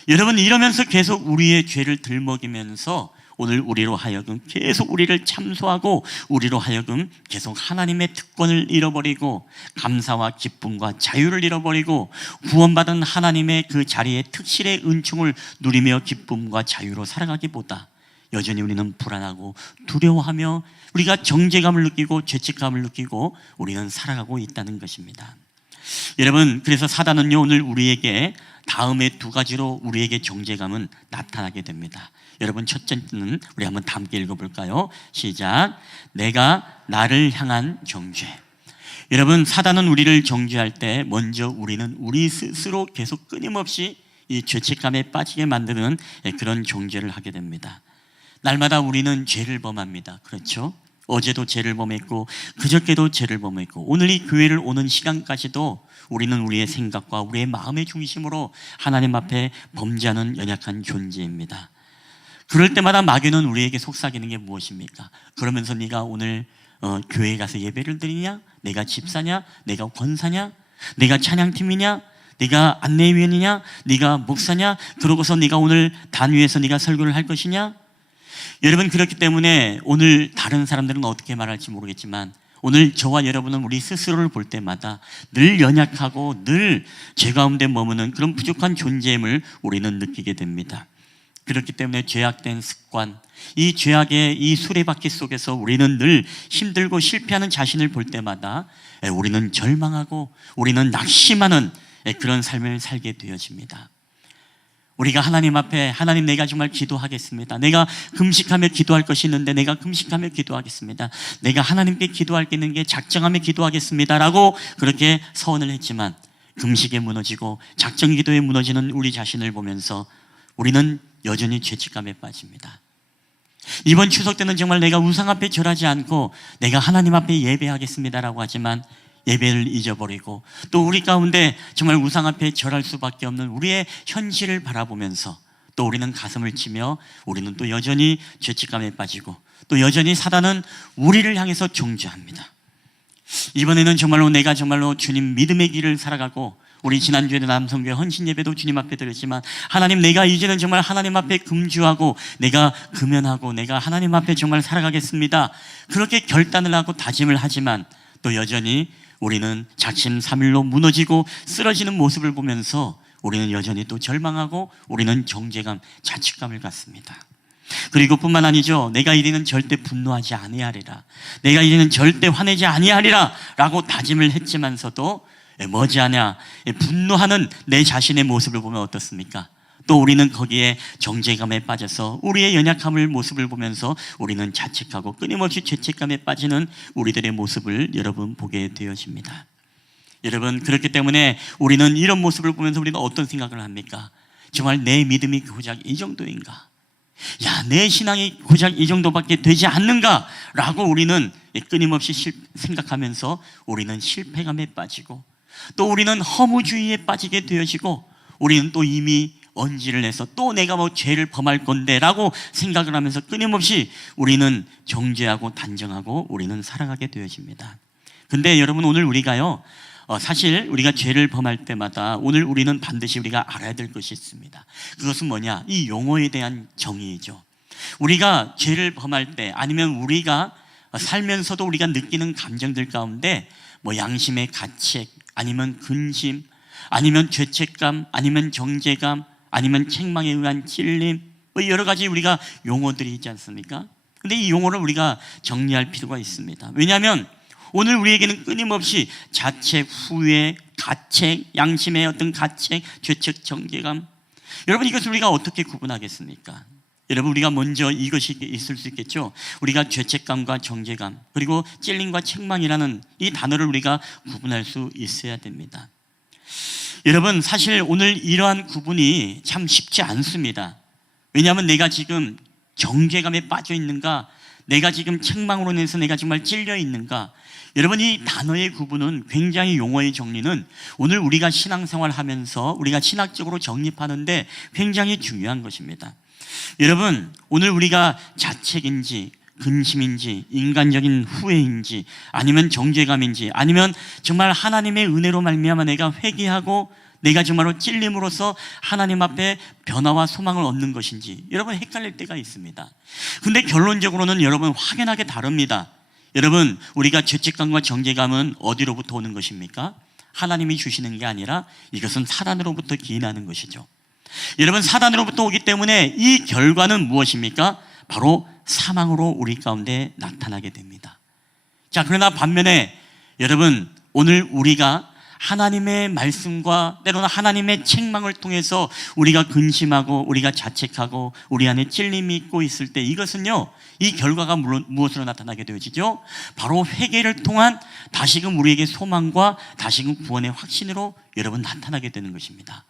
여러분, 이러면서 계속 우리의 죄를 들먹이면서 오늘 우리로 하여금 계속 우리를 참소하고 우리로 하여금 계속 하나님의 특권을 잃어버리고 감사와 기쁨과 자유를 잃어버리고 구원받은 하나님의 그 자리에 특실의 은총을 누리며 기쁨과 자유로 살아가기보다 여전히 우리는 불안하고 두려워하며 우리가 정죄감을 느끼고 죄책감을 느끼고 우리는 살아가고 있다는 것입니다. 여러분, 그래서 사단은요 오늘 우리에게 다음에 두 가지로 우리에게 정죄감은 나타나게 됩니다. 여러분, 첫째는 우리 한번 다 함께 읽어볼까요? 시작. 내가 나를 향한 정죄. 여러분, 사단은 우리를 정죄할 때 먼저 우리는 우리 스스로 계속 끊임없이 이 죄책감에 빠지게 만드는 그런 정죄를 하게 됩니다. 날마다 우리는 죄를 범합니다. 그렇죠? 어제도 죄를 범했고 그저께도 죄를 범했고 오늘 이 교회를 오는 시간까지도 우리는 우리의 생각과 우리의 마음의 중심으로 하나님 앞에 범죄하는 연약한 존재입니다. 그럴 때마다 마귀는 우리에게 속삭이는 게 무엇입니까? 그러면서 네가 오늘 교회에 가서 예배를 드리냐? 내가 집사냐? 내가 권사냐? 내가 찬양팀이냐? 네가 안내위원이냐? 네가 목사냐? 그러고서 네가 오늘 단위에서 네가 설교를 할 것이냐? 여러분, 그렇기 때문에 오늘 다른 사람들은 어떻게 말할지 모르겠지만 오늘 저와 여러분은 우리 스스로를 볼 때마다 늘 연약하고 늘 죄 가운데 머무는 그런 부족한 존재임을 우리는 느끼게 됩니다. 그렇기 때문에 죄악된 습관, 이 죄악의 이 수레바퀴 속에서 우리는 늘 힘들고 실패하는 자신을 볼 때마다 우리는 절망하고 우리는 낙심하는 그런 삶을 살게 되어집니다. 우리가 하나님 앞에 하나님, 내가 정말 기도하겠습니다. 내가 금식하며 기도할 것이 있는데 내가 금식하며 기도하겠습니다. 내가 하나님께 기도할 게 있는 게 작정하며 기도하겠습니다 라고 그렇게 서원을 했지만 금식에 무너지고 작정 기도에 무너지는 우리 자신을 보면서 우리는 여전히 죄책감에 빠집니다. 이번 추석 때는 정말 내가 우상 앞에 절하지 않고 내가 하나님 앞에 예배하겠습니다라고 하지만 예배를 잊어버리고 또 우리 가운데 정말 우상 앞에 절할 수밖에 없는 우리의 현실을 바라보면서 또 우리는 가슴을 치며 우리는 또 여전히 죄책감에 빠지고 또 여전히 사단은 우리를 향해서 정죄합니다. 이번에는 정말로 내가 정말로 주님 믿음의 길을 살아가고 우리 지난주에도 남성교회 헌신 예배도 주님 앞에 드렸지만 하나님, 내가 이제는 정말 하나님 앞에 금주하고 내가 금연하고 내가 하나님 앞에 정말 살아가겠습니다. 그렇게 결단을 하고 다짐을 하지만 또 여전히 우리는 작심삼일로 무너지고 쓰러지는 모습을 보면서 우리는 여전히 또 절망하고 우리는 정죄감, 자책감을 갖습니다. 그리고 뿐만 아니죠. 내가 이제는 절대 분노하지 아니하리라, 내가 이제는 절대 화내지 아니하리라 라고 다짐을 했지만서도 머지않아 분노하는 내 자신의 모습을 보면 어떻습니까? 또 우리는 거기에 정죄감에 빠져서 우리의 연약함을 모습을 보면서 우리는 자책하고 끊임없이 죄책감에 빠지는 우리들의 모습을 여러분 보게 되어집니다. 여러분, 그렇기 때문에 우리는 이런 모습을 보면서 우리는 어떤 생각을 합니까? 정말 내 믿음이 고작 이 정도인가? 야, 내 신앙이 고작 이 정도밖에 되지 않는가? 라고 우리는 끊임없이 생각하면서 우리는 실패감에 빠지고 또 우리는 허무주의에 빠지게 되어지고 우리는 또 이미 언지를 내서 또 내가 뭐 죄를 범할 건데 라고 생각을 하면서 끊임없이 우리는 정죄하고 단정하고 우리는 살아가게 되어집니다. 근데 여러분, 오늘 우리가요 사실 우리가 죄를 범할 때마다 오늘 우리는 반드시 우리가 알아야 될 것이 있습니다. 그것은 뭐냐? 이 용어에 대한 정의이죠. 우리가 죄를 범할 때 아니면 우리가 살면서도 우리가 느끼는 감정들 가운데 뭐 양심의 가책, 아니면 근심, 아니면 죄책감, 아니면 정죄감, 아니면 책망에 의한 찔림, 뭐 여러 가지 우리가 용어들이 있지 않습니까? 근데 이 용어를 우리가 정리할 필요가 있습니다. 왜냐하면 오늘 우리에게는 끊임없이 자책, 후회, 가책, 양심의 어떤 가책, 죄책, 정죄감, 여러분, 이것을 우리가 어떻게 구분하겠습니까? 여러분, 우리가 먼저 이것이 있을 수 있겠죠. 우리가 죄책감과 정죄감 그리고 찔림과 책망이라는 이 단어를 우리가 구분할 수 있어야 됩니다. 여러분, 사실 오늘 이러한 구분이 참 쉽지 않습니다. 왜냐하면 내가 지금 정죄감에 빠져 있는가, 내가 지금 책망으로 인해서 내가 정말 찔려 있는가. 여러분, 이 단어의 구분은, 굉장히 용어의 정리는 오늘 우리가 신앙생활 하면서 우리가 신학적으로 정립하는데 굉장히 중요한 것입니다. 여러분, 오늘 우리가 자책인지 근심인지 인간적인 후회인지 아니면 정죄감인지 아니면 정말 하나님의 은혜로 말미암아 내가 회개하고 내가 정말로 찔림으로써 하나님 앞에 변화와 소망을 얻는 것인지 여러분 헷갈릴 때가 있습니다. 근데 결론적으로는 여러분 확연하게 다릅니다. 여러분, 우리가 죄책감과 정죄감은 어디로부터 오는 것입니까? 하나님이 주시는 게 아니라 이것은 사단으로부터 기인하는 것이죠. 여러분, 사단으로부터 오기 때문에 이 결과는 무엇입니까? 바로 사망으로 우리 가운데 나타나게 됩니다. 자, 그러나 반면에 여러분, 오늘 우리가 하나님의 말씀과 때로는 하나님의 책망을 통해서 우리가 근심하고 우리가 자책하고 우리 안에 찔림이 있고 있을 때 이것은요, 이 결과가 물론 무엇으로 나타나게 되어지죠? 바로 회개를 통한 다시금 우리에게 소망과 다시금 구원의 확신으로 여러분 나타나게 되는 것입니다.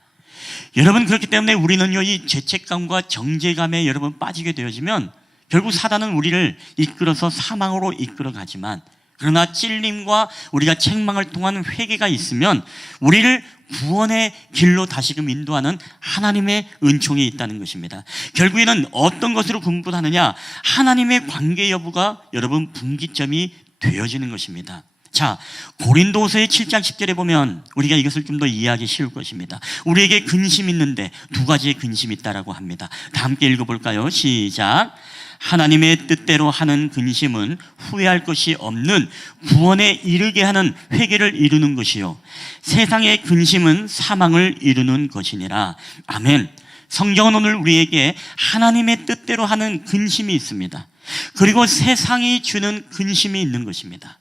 여러분, 그렇기 때문에 우리는요, 이 죄책감과 정죄감에 여러분 빠지게 되어지면 결국 사단은 우리를 이끌어서 사망으로 이끌어 가지만, 그러나 찔림과 우리가 책망을 통한 회개가 있으면 우리를 구원의 길로 다시금 인도하는 하나님의 은총이 있다는 것입니다. 결국에는 어떤 것으로 분분하느냐? 하나님의 관계 여부가 여러분 분기점이 되어지는 것입니다. 자, 고린도서의 7장 10절에 보면 우리가 이것을 좀 더 이해하기 쉬울 것입니다. 우리에게 근심이 있는데 두 가지의 근심이 있다라고 합니다. 다 함께 읽어볼까요? 시작. 하나님의 뜻대로 하는 근심은 후회할 것이 없는 구원에 이르게 하는 회개를 이루는 것이요, 세상의 근심은 사망을 이루는 것이니라. 아멘. 성경은 오늘 우리에게 하나님의 뜻대로 하는 근심이 있습니다. 그리고 세상이 주는 근심이 있는 것입니다.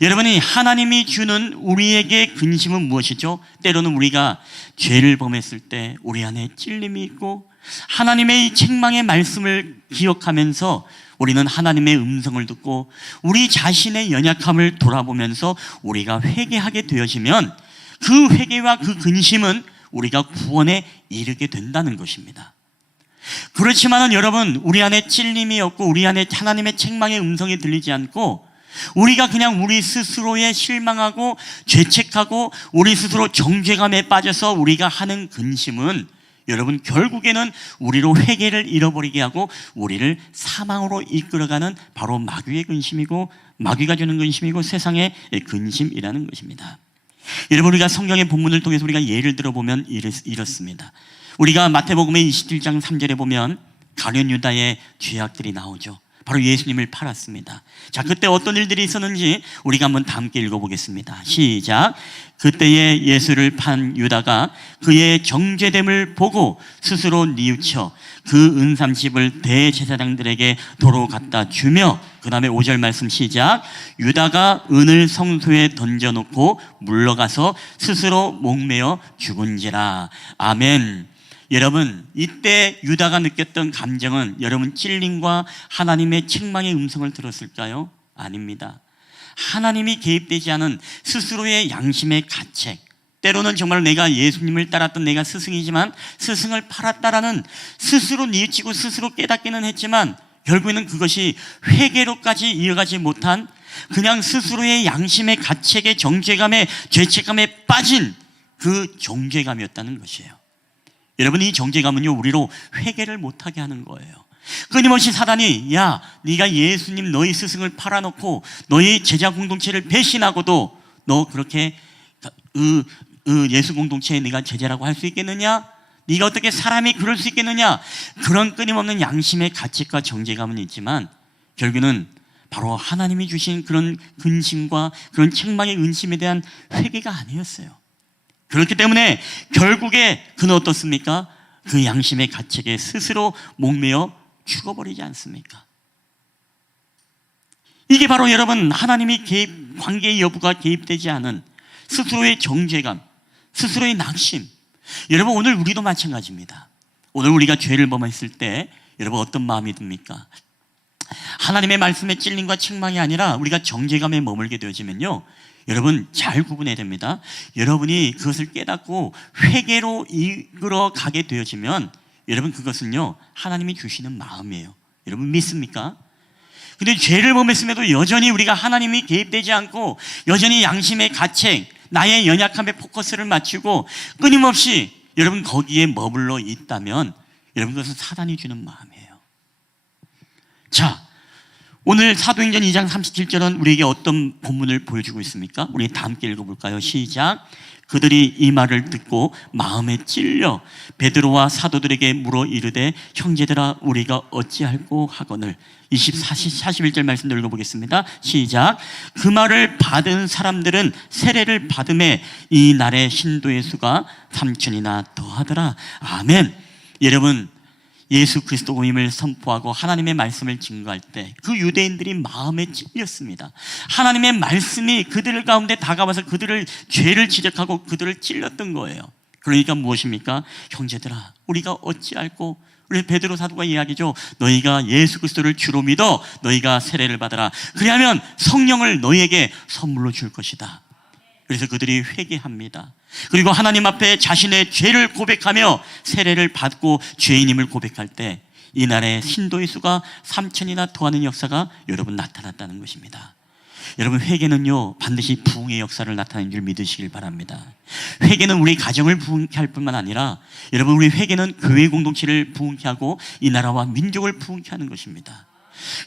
여러분이 하나님이 주는 우리에게 근심은 무엇이죠? 때로는 우리가 죄를 범했을 때 우리 안에 찔림이 있고 하나님의 이 책망의 말씀을 기억하면서 우리는 하나님의 음성을 듣고 우리 자신의 연약함을 돌아보면서 우리가 회개하게 되어지면 그 회개와 그 근심은 우리가 구원에 이르게 된다는 것입니다. 그렇지만은 여러분, 우리 안에 찔림이 없고 우리 안에 하나님의 책망의 음성이 들리지 않고 우리가 그냥 우리 스스로에 실망하고 죄책하고 우리 스스로 정죄감에 빠져서 우리가 하는 근심은 여러분 결국에는 우리로 회개를 잃어버리게 하고 우리를 사망으로 이끌어가는 바로 마귀의 근심이고, 마귀가 주는 근심이고 세상의 근심이라는 것입니다. 여러분, 우리가 성경의 본문을 통해서 우리가 예를 들어보면 이렇습니다. 우리가 마태복음의 27장 3절에 보면 가룟 유다의 죄악들이 나오죠. 바로 예수님을 팔았습니다. 자, 그때 어떤 일들이 있었는지 우리가 한번 다 함께 읽어보겠습니다. 시작. 그때에 예수를 판 유다가 그의 정죄됨을 보고 스스로 뉘우쳐 그 은삼십을 대제사장들에게 도로 갖다 주며, 그 다음에 5절 말씀 시작. 유다가 은을 성소에 던져놓고 물러가서 스스로 목매어 죽은지라. 아멘. 여러분, 이때 유다가 느꼈던 감정은 여러분 찔림과 하나님의 책망의 음성을 들었을까요? 아닙니다. 하나님이 개입되지 않은 스스로의 양심의 가책, 때로는 정말 내가 예수님을 따랐던 내가 스승이지만 스승을 팔았다라는 스스로 뉘우치고 스스로 깨닫기는 했지만 결국에는 그것이 회개로까지 이어가지 못한 그냥 스스로의 양심의 가책에 정죄감에 죄책감에 빠진 그 정죄감이었다는 것이에요. 여러분, 이 정죄감은요 우리로 회개를 못하게 하는 거예요. 끊임없이 사단이 야, 네가 예수님 너희 스승을 팔아놓고 너희 제자 공동체를 배신하고도 너 그렇게 예수 공동체에 네가 제자라고 할 수 있겠느냐? 네가 어떻게 사람이 그럴 수 있겠느냐? 그런 끊임없는 양심의 가책과 정죄감은 있지만 결국에는 바로 하나님이 주신 그런 근심과 그런 책망의 은심에 대한 회개가 아니었어요. 그렇기 때문에 결국에 그는 어떻습니까? 그 양심의 가책에 스스로 목매어 죽어버리지 않습니까? 이게 바로 여러분 하나님이 관계의 여부가 개입되지 않은 스스로의 정죄감, 스스로의 낙심. 여러분, 오늘 우리도 마찬가지입니다. 오늘 우리가 죄를 범했을 때 여러분 어떤 마음이 듭니까? 하나님의 말씀에 찔림과 책망이 아니라 우리가 정죄감에 머물게 되어지면요, 여러분 잘 구분해야 됩니다. 여러분이 그것을 깨닫고 회개로 이끌어 가게 되어지면 여러분 그것은요 하나님이 주시는 마음이에요. 여러분 믿습니까? 근데 죄를 범했음에도 여전히 우리가 하나님이 개입되지 않고 여전히 양심의 가책, 나의 연약함에 포커스를 맞추고 끊임없이 여러분 거기에 머물러 있다면 여러분 그것은 사단이 주는 마음이에요. 자, 오늘 사도행전 2장 37절은 우리에게 어떤 본문을 보여주고 있습니까? 우리 다 함께 읽어볼까요? 시작. 그들이 이 말을 듣고 마음에 찔려 베드로와 사도들에게 물어 이르되 형제들아 우리가 어찌할꼬 하거늘. 41절 말씀을 읽어보겠습니다. 시작. 그 말을 받은 사람들은 세례를 받음에 이 날의 신도의 수가 3,000이나 더하더라. 아멘. 여러분, 예수 그리스도임을 선포하고 하나님의 말씀을 증거할 때 그 유대인들이 마음에 찔렸습니다. 하나님의 말씀이 그들 가운데 다가와서 그들을 죄를 지적하고 그들을 찔렀던 거예요. 그러니까 무엇입니까? 형제들아, 우리가 어찌할꼬? 우리 베드로 사도가 이야기죠. 너희가 예수 그리스도를 주로 믿어 너희가 세례를 받아라. 그리하면 성령을 너희에게 선물로 줄 것이다. 그래서 그들이 회개합니다. 그리고 하나님 앞에 자신의 죄를 고백하며 세례를 받고 죄인임을 고백할 때 이날의 신도의 수가 3,000이나 더하는 역사가 여러분 나타났다는 것입니다. 여러분, 회개는요 반드시 부흥의 역사를 나타내는 줄 믿으시길 바랍니다. 회개는 우리 가정을 부흥케 할 뿐만 아니라 여러분, 우리 회개는 교회 공동체를 부흥케 하고 이 나라와 민족을 부흥케 하는 것입니다.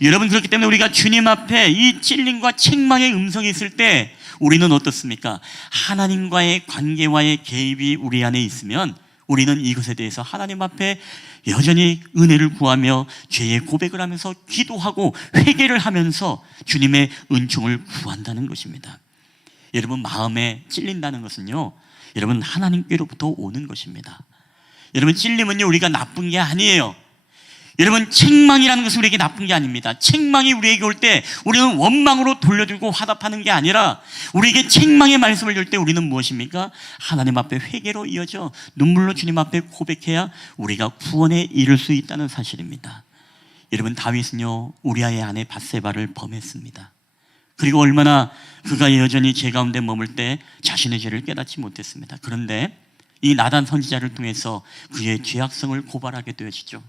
여러분, 그렇기 때문에 우리가 주님 앞에 이 찔림과 책망의 음성이 있을 때 우리는 어떻습니까? 하나님과의 관계와의 개입이 우리 안에 있으면 우리는 이것에 대해서 하나님 앞에 여전히 은혜를 구하며 죄의 고백을 하면서 기도하고 회개를 하면서 주님의 은총을 구한다는 것입니다. 여러분, 마음에 찔린다는 것은요 여러분 하나님께로부터 오는 것입니다. 여러분, 찔림은요 우리가 나쁜 게 아니에요. 여러분, 책망이라는 것은 우리에게 나쁜 게 아닙니다. 책망이 우리에게 올 때 우리는 원망으로 돌려주고 화답하는 게 아니라 우리에게 책망의 말씀을 줄 때 우리는 무엇입니까? 하나님 앞에 회개로 이어져 눈물로 주님 앞에 고백해야 우리가 구원에 이를 수 있다는 사실입니다. 여러분, 다윗은요 우리아의 아내 밧세바를 범했습니다. 그리고 얼마나 그가 여전히 죄 가운데 머물 때 자신의 죄를 깨닫지 못했습니다. 그런데 이 나단 선지자를 통해서 그의 죄악성을 고발하게 되어지죠.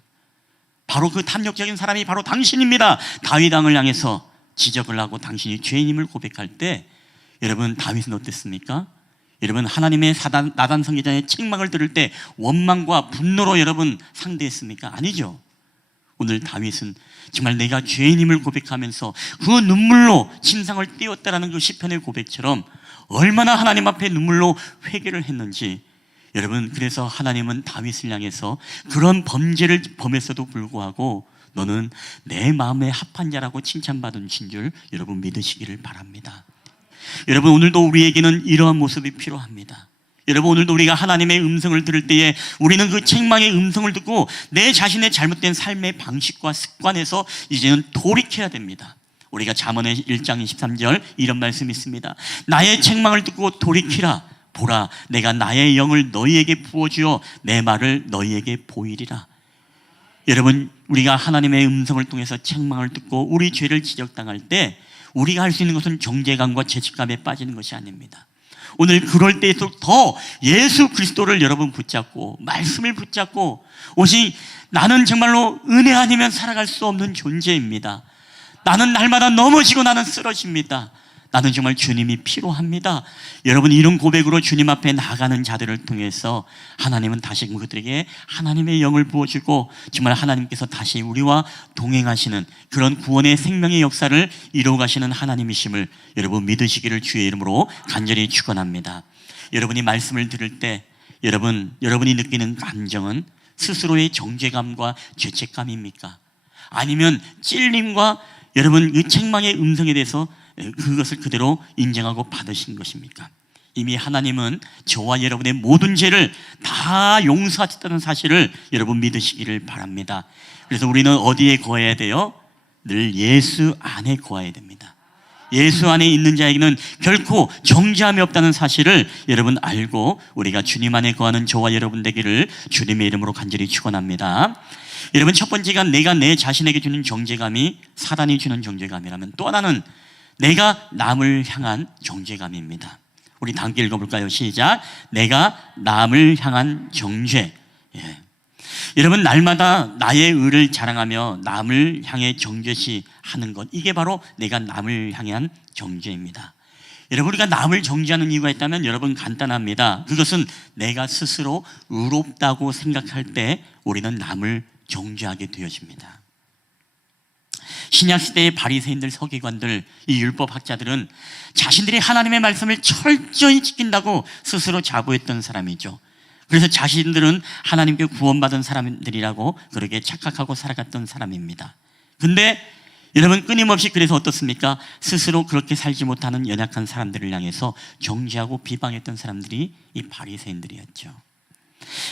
바로 그 탐욕적인 사람이 바로 당신입니다. 다윗 왕을 향해서 지적을 하고 당신이 죄인임을 고백할 때 여러분, 다윗은 어땠습니까? 여러분, 하나님의 나단 선지자의 책망을 들을 때 원망과 분노로 여러분 상대했습니까? 아니죠. 오늘 다윗은 정말 내가 죄인임을 고백하면서 그 눈물로 침상을 띄웠다라는 그 시편의 고백처럼 얼마나 하나님 앞에 눈물로 회개를 했는지. 여러분, 그래서 하나님은 다윗을 향해서 그런 범죄를 범했어도 불구하고 너는 내 마음에 합한 자라고 칭찬받은 줄 여러분 믿으시기를 바랍니다. 여러분, 오늘도 우리에게는 이러한 모습이 필요합니다. 여러분, 오늘도 우리가 하나님의 음성을 들을 때에 우리는 그 책망의 음성을 듣고 내 자신의 잘못된 삶의 방식과 습관에서 이제는 돌이켜야 됩니다. 우리가 잠언의 1장 23절 이런 말씀이 있습니다. 나의 책망을 듣고 돌이키라. 보라, 내가 나의 영을 너희에게 부어주어 내 말을 너희에게 보이리라. 여러분, 우리가 하나님의 음성을 통해서 책망을 듣고 우리 죄를 지적당할 때 우리가 할 수 있는 것은 정죄감과 죄책감에 빠지는 것이 아닙니다. 오늘 그럴 때일수록 더 예수 그리스도를 여러분 붙잡고 말씀을 붙잡고 오직 나는 정말로 은혜 아니면 살아갈 수 없는 존재입니다. 나는 날마다 넘어지고 나는 쓰러집니다. 나는 정말 주님이 필요합니다. 여러분, 이런 고백으로 주님 앞에 나가는 자들을 통해서 하나님은 다시 그들에게 하나님의 영을 부어주고 정말 하나님께서 다시 우리와 동행하시는 그런 구원의 생명의 역사를 이루어가시는 하나님이심을 여러분 믿으시기를 주의 이름으로 간절히 축원합니다. 여러분이 말씀을 들을 때 여러분이 느끼는 감정은 스스로의 정죄감과 죄책감입니까? 아니면 찔림과 여러분 이 책망의 음성에 대해서 그것을 그대로 인정하고 받으신 것입니까? 이미 하나님은 저와 여러분의 모든 죄를 다 용서하셨다는 사실을 여러분 믿으시기를 바랍니다. 그래서 우리는 어디에 거해야 돼요? 늘 예수 안에 거해야 됩니다. 예수 안에 있는 자에게는 결코 정죄함이 없다는 사실을 여러분 알고 우리가 주님 안에 거하는 저와 여러분 되기를 주님의 이름으로 간절히 축원합니다. 여러분, 첫 번째가 내가 내 자신에게 주는 정죄감이 사단이 주는 정죄감이라면 또 하나는 내가 남을 향한 정죄감입니다. 우리 다 함께 읽어볼까요? 시작. 내가 남을 향한 정죄. 여러분, 날마다 나의 의를 자랑하며 남을 향해 정죄시 하는 것, 이게 바로 내가 남을 향한 정죄입니다. 여러분, 우리가 남을 정죄하는 이유가 있다면 여러분 간단합니다. 그것은 내가 스스로 의롭다고 생각할 때 우리는 남을 정죄하게 되어집니다. 신약시대의 바리새인들, 서기관들, 이 율법학자들은 자신들이 하나님의 말씀을 철저히 지킨다고 스스로 자부했던 사람이죠. 그래서 자신들은 하나님께 구원받은 사람들이라고 그렇게 착각하고 살아갔던 사람입니다. 근데 여러분, 끊임없이 그래서 어떻습니까? 스스로 그렇게 살지 못하는 연약한 사람들을 향해서 정죄하고 비방했던 사람들이 이 바리새인들이었죠.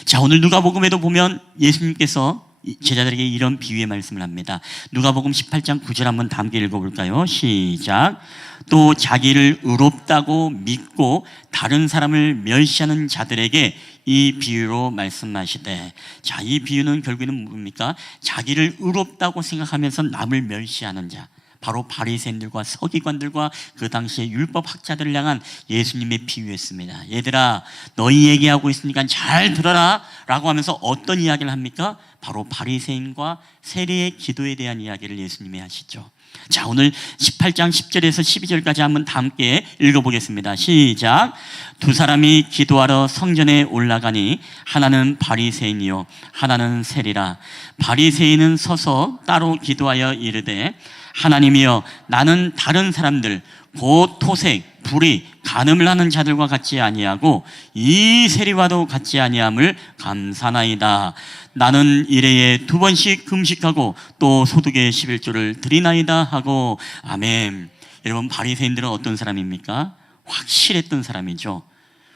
자, 오늘 누가복음에도 보면 예수님께서 제자들에게 이런 비유의 말씀을 합니다. 누가복음 18장 9절 한번 다 함께 읽어볼까요? 시작. 또 자기를 의롭다고 믿고 다른 사람을 멸시하는 자들에게 이 비유로 말씀하시되, 자, 이 비유는 결국에는 뭡니까? 자기를 의롭다고 생각하면서 남을 멸시하는 자, 바로 바리새인들과 서기관들과 그 당시에 율법 학자들을 향한 예수님의 비유였습니다. 얘들아, 너희 얘기하고 있으니까 잘 들어라 라고 하면서 어떤 이야기를 합니까? 바로 바리새인과 세리의 기도에 대한 이야기를 예수님이 하시죠. 자, 오늘 18장 10절에서 12절까지 한번 다 함께 읽어보겠습니다. 시작. 두 사람이 기도하러 성전에 올라가니 하나는 바리새인이요 하나는 세리라. 바리새인은 서서 따로 기도하여 이르되, 하나님이여, 나는 다른 사람들 곧 토색, 불의, 간음을 하는 자들과 같지 아니하고 이 세리와도 같지 아니함을 감사나이다. 나는 일회에 2번씩 금식하고 또 소득의 11조를 드리나이다 하고. 아멘. 여러분, 바리새인들은 어떤 사람입니까? 확실했던 사람이죠.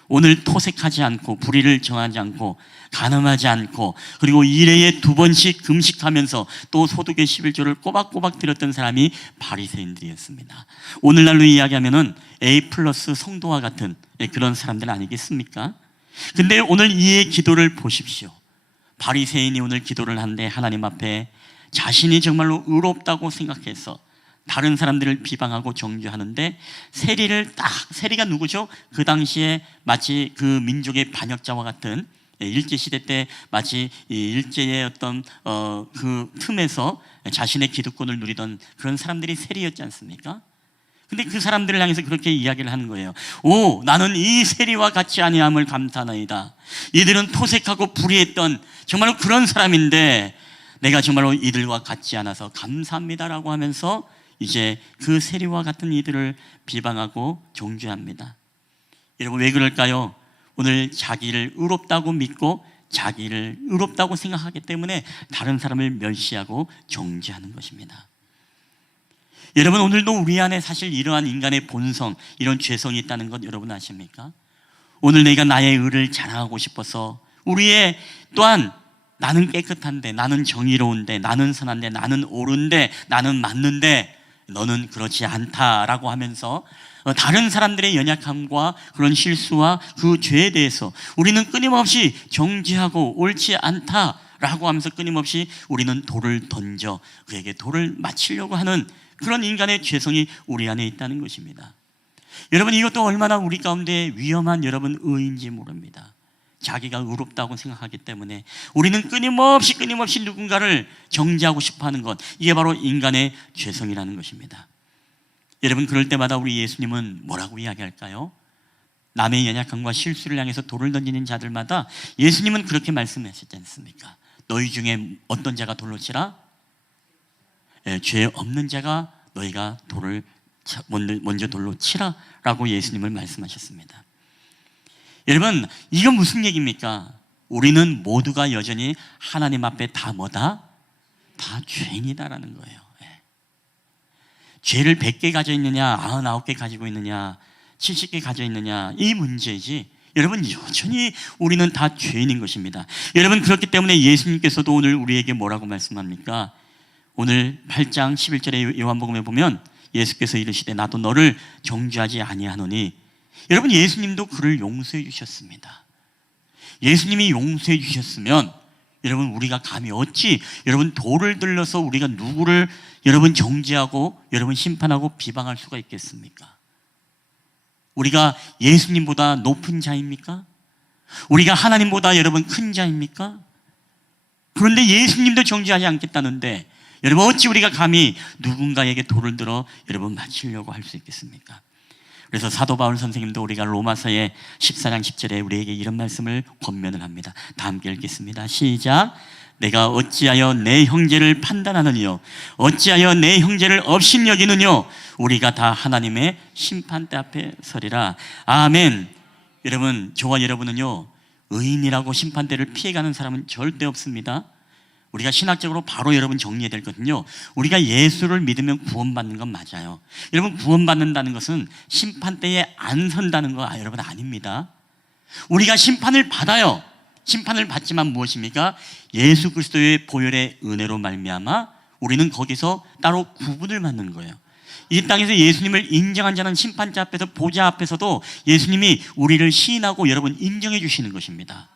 오늘 토색하지 않고 불의를 정하지 않고 간음하지 않고 그리고 일회에 2번씩 금식하면서 또 소득의 11조를 꼬박꼬박 드렸던 사람이 바리새인들이었습니다. 오늘날로 이야기하면은 A+ 성도와 같은 그런 사람들 아니겠습니까? 근데 오늘 이의 기도를 보십시오. 바리새인이 오늘 기도를 하는데 하나님 앞에 자신이 정말로 의롭다고 생각해서 다른 사람들을 비방하고 정죄하는데, 세리가 누구죠? 그 당시에 마치 그 민족의 반역자와 같은, 일제시대 때 마치 일제의 어떤 그 틈에서 자신의 기득권을 누리던 그런 사람들이 세리였지 않습니까? 근데 그 사람들을 향해서 그렇게 이야기를 하는 거예요. 오, 나는 이 세리와 같이 아니함을 감사나이다. 이들은 토색하고 불의했던 정말로 그런 사람인데 내가 정말로 이들과 같지 않아서 감사합니다라고 하면서 이제 그 세리와 같은 이들을 비방하고 정죄합니다. 여러분, 왜 그럴까요? 오늘 자기를 의롭다고 믿고 자기를 의롭다고 생각하기 때문에 다른 사람을 멸시하고 정죄하는 것입니다. 여러분, 오늘도 우리 안에 사실 이러한 인간의 본성, 이런 죄성이 있다는 것 여러분 아십니까? 오늘 내가 나의 의를 자랑하고 싶어서 우리의 또한 나는 깨끗한데, 나는 정의로운데, 나는 선한데, 나는 옳은데, 나는 맞는데 너는 그렇지 않다라고 하면서 다른 사람들의 연약함과 그런 실수와 그 죄에 대해서 우리는 끊임없이 정죄하고 옳지 않다라고 하면서 끊임없이 우리는 돌을 던져 그에게 돌을 맞히려고 하는 그런 인간의 죄성이 우리 안에 있다는 것입니다. 여러분, 이것도 얼마나 우리 가운데 위험한 여러분 의인지 모릅니다. 자기가 의롭다고 생각하기 때문에 우리는 끊임없이 누군가를 정죄하고 싶어하는 것, 이게 바로 인간의 죄성이라는 것입니다. 여러분, 그럴 때마다 우리 예수님은 뭐라고 이야기할까요? 남의 연약함과 실수를 향해서 돌을 던지는 자들마다 예수님은 그렇게 말씀하셨지 않습니까? 너희 중에 어떤 자가 돌로 치라? 죄 없는 자가 너희가 돌을 먼저 돌로 치라 라고 예수님을 말씀하셨습니다. 여러분, 이건 무슨 얘기입니까? 우리는 모두가 여전히 하나님 앞에 다 뭐다? 다 죄인이다라는 거예요. 죄를 100개 가져 있느냐, 99개 가지고 있느냐, 70개 가져 있느냐, 이 문제지. 여러분, 여전히 우리는 다 죄인인 것입니다. 여러분, 그렇기 때문에 예수님께서도 오늘 우리에게 뭐라고 말씀합니까? 오늘 8장 11절의 요한복음에 보면 예수께서 이르시되 나도 너를 정죄하지 아니하노니. 여러분, 예수님도 그를 용서해 주셨습니다. 예수님이 용서해 주셨으면 여러분, 우리가 감히 어찌 여러분 돌을 들러서 우리가 누구를 여러분 정죄하고 여러분 심판하고 비방할 수가 있겠습니까? 우리가 예수님보다 높은 자입니까? 우리가 하나님보다 여러분 큰 자입니까? 그런데 예수님도 정죄하지 않겠다는데 여러분, 어찌 우리가 감히 누군가에게 돌을 들어 여러분 맞추려고 할 수 있겠습니까? 그래서 사도 바울 선생님도 우리가 로마서의 14장 10절에 우리에게 이런 말씀을 권면을 합니다. 다 함께 읽겠습니다. 시작. 내가 어찌하여 내 형제를 판단하느뇨? 어찌하여 내 형제를 업신여기느뇨? 우리가 다 하나님의 심판대 앞에 서리라. 아멘. 여러분, 저와 여러분은요, 의인이라고 심판대를 피해가는 사람은 절대 없습니다. 우리가 신학적으로 바로 여러분 정리해야 되거든요. 우리가 예수를 믿으면 구원받는 건 맞아요. 여러분, 구원받는다는 것은 심판대에 안 선다는 거 여러분 아닙니다. 우리가 심판을 받아요. 심판을 받지만 무엇입니까? 예수 그리스도의 보혈의 은혜로 말미암아 우리는 거기서 따로 구분을 받는 거예요. 이 땅에서 예수님을 인정한 자는 심판자 앞에서 보좌 앞에서도 예수님이 우리를 시인하고 여러분 인정해 주시는 것입니다.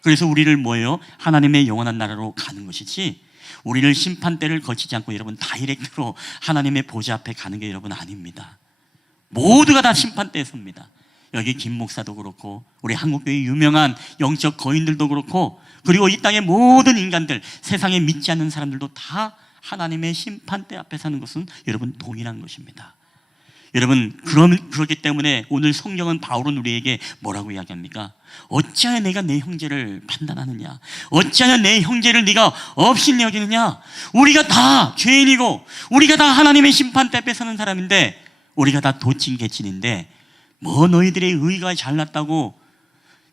그래서 우리를 뭐예요? 하나님의 영원한 나라로 가는 것이지, 우리를 심판대를 거치지 않고 여러분 다이렉트로 하나님의 보좌 앞에 가는 게 여러분 아닙니다. 모두가 다 심판대에 섭니다. 여기 김 목사도 그렇고 우리 한국교회 유명한 영적 거인들도 그렇고, 그리고 이 땅의 모든 인간들, 세상에 믿지 않는 사람들도 다 하나님의 심판대 앞에 사는 것은 여러분 동일한 것입니다. 여러분 그렇기 때문에 오늘 성경은, 바울은 우리에게 뭐라고 이야기합니까? 어찌하여 내가 내 형제를 판단하느냐? 어찌하여 내 형제를 네가 없이 여기느냐? 우리가 다 죄인이고 우리가 다 하나님의 심판대 앞에 서는 사람인데, 우리가 다 도찐개찐인데 뭐 너희들의 의가 잘났다고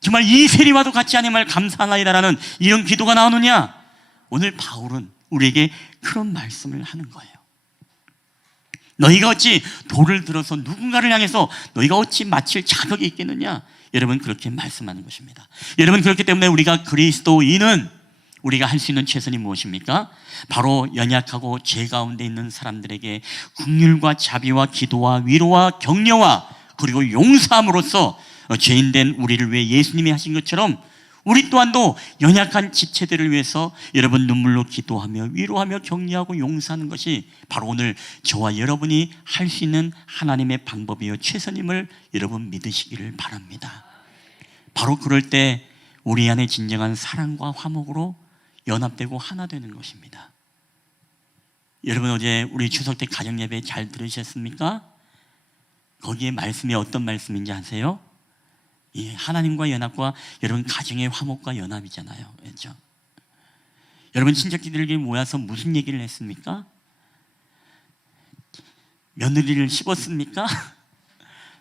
정말 이 세리와도 같지 아니말 감사하나이다라는 이런 기도가 나오느냐? 오늘 바울은 우리에게 그런 말씀을 하는 거예요. 너희가 어찌 돌을 들어서 누군가를 향해서 너희가 어찌 맞힐 자격이 있겠느냐? 여러분 그렇게 말씀하는 것입니다. 여러분 그렇기 때문에 우리가 그리스도인은 우리가 할 수 있는 최선이 무엇입니까? 바로 연약하고 죄 가운데 있는 사람들에게 긍휼과 자비와 기도와 위로와 격려와 그리고 용서함으로써 죄인된 우리를 위해 예수님이 하신 것처럼 우리 또한도 연약한 지체들을 위해서 여러분 눈물로 기도하며 위로하며 격려하고 용서하는 것이 바로 오늘 저와 여러분이 할 수 있는 하나님의 방법이요 최선임을 여러분 믿으시기를 바랍니다. 바로 그럴 때 우리 안에 진정한 사랑과 화목으로 연합되고 하나 되는 것입니다. 여러분 어제 우리 추석 때 가정예배 잘 들으셨습니까? 거기에 말씀이 어떤 말씀인지 아세요? 이 하나님과 연합과 여러분 가정의 화목과 연합이잖아요. 그렇죠? 여러분 친척들에게 모여서 무슨 얘기를 했습니까? 며느리를 씹었습니까?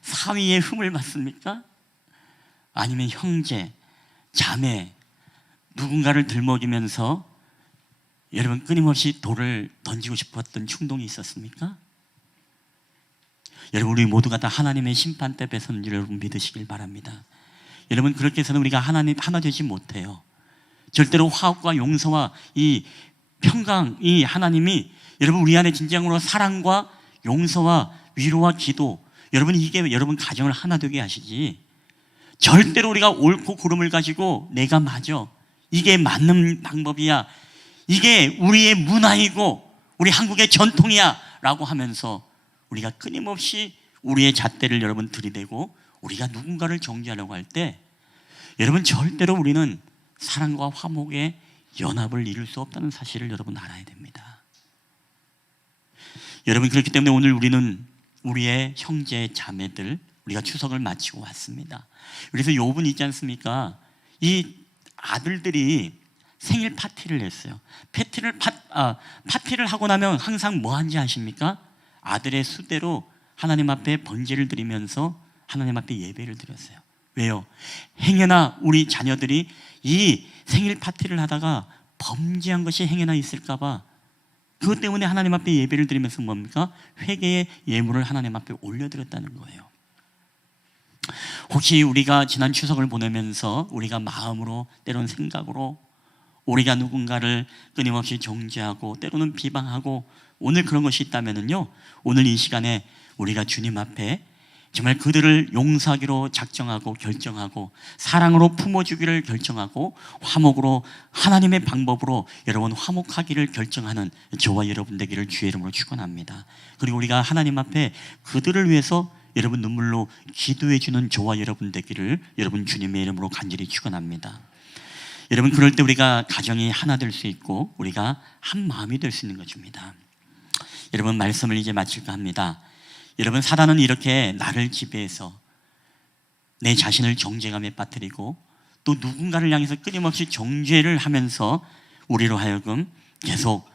사위의 흠을 봤습니까? 아니면 형제, 자매 누군가를 들먹이면서 여러분 끊임없이 돌을 던지고 싶었던 충동이 있었습니까? 여러분 우리 모두가 다 하나님의 심판대 앞에 서는 줄 여러분 믿으시길 바랍니다. 여러분 그렇게 해서는 우리가 하나님 하나 되지 못해요. 절대로 화합과 용서와 이 평강, 이 하나님이 여러분 우리 안에 진정으로 사랑과 용서와 위로와 기도, 여러분 이게 여러분 가정을 하나 되게 하시지, 절대로 우리가 옳고 그름을 가지고 내가 맞아, 이게 맞는 방법이야, 이게 우리의 문화이고 우리 한국의 전통이야 라고 하면서 우리가 끊임없이 우리의 잣대를 여러분 들이대고 우리가 누군가를 정죄하려고 할 때 여러분 절대로 우리는 사랑과 화목의 연합을 이룰 수 없다는 사실을 여러분 알아야 됩니다. 여러분 그렇기 때문에 오늘 우리는 우리의 형제 자매들, 우리가 추석을 마치고 왔습니다. 그래서 욥은 있지 않습니까? 이 아들들이 생일 파티를 했어요. 파티를 하고 나면 항상 뭐 한지 아십니까? 아들의 수대로 하나님 앞에 번제를 드리면서 하나님 앞에 예배를 드렸어요. 왜요? 행여나 우리 자녀들이 이 생일 파티를 하다가 범죄한 것이 행여나 있을까 봐 그것 때문에 하나님 앞에 예배를 드리면서 뭡니까? 회개의 예물을 하나님 앞에 올려드렸다는 거예요. 혹시 우리가 지난 추석을 보내면서 우리가 마음으로 때로는 생각으로 우리가 누군가를 끊임없이 정죄하고 때로는 비방하고 오늘 그런 것이 있다면요, 오늘 이 시간에 우리가 주님 앞에 정말 그들을 용서하기로 작정하고 결정하고 사랑으로 품어주기를 결정하고 화목으로 하나님의 방법으로 여러분 화목하기를 결정하는 저와 여러분 되기를 주의 이름으로 축원합니다. 그리고 우리가 하나님 앞에 그들을 위해서 여러분 눈물로 기도해 주는 저와 여러분 되기를 여러분 주님의 이름으로 간절히 축원합니다. 여러분 그럴 때 우리가 가정이 하나 될 수 있고 우리가 한 마음이 될 수 있는 것입니다. 여러분 말씀을 이제 마칠까 합니다. 여러분 사단은 이렇게 나를 지배해서 내 자신을 정죄감에 빠뜨리고 또 누군가를 향해서 끊임없이 정죄를 하면서 우리로 하여금 계속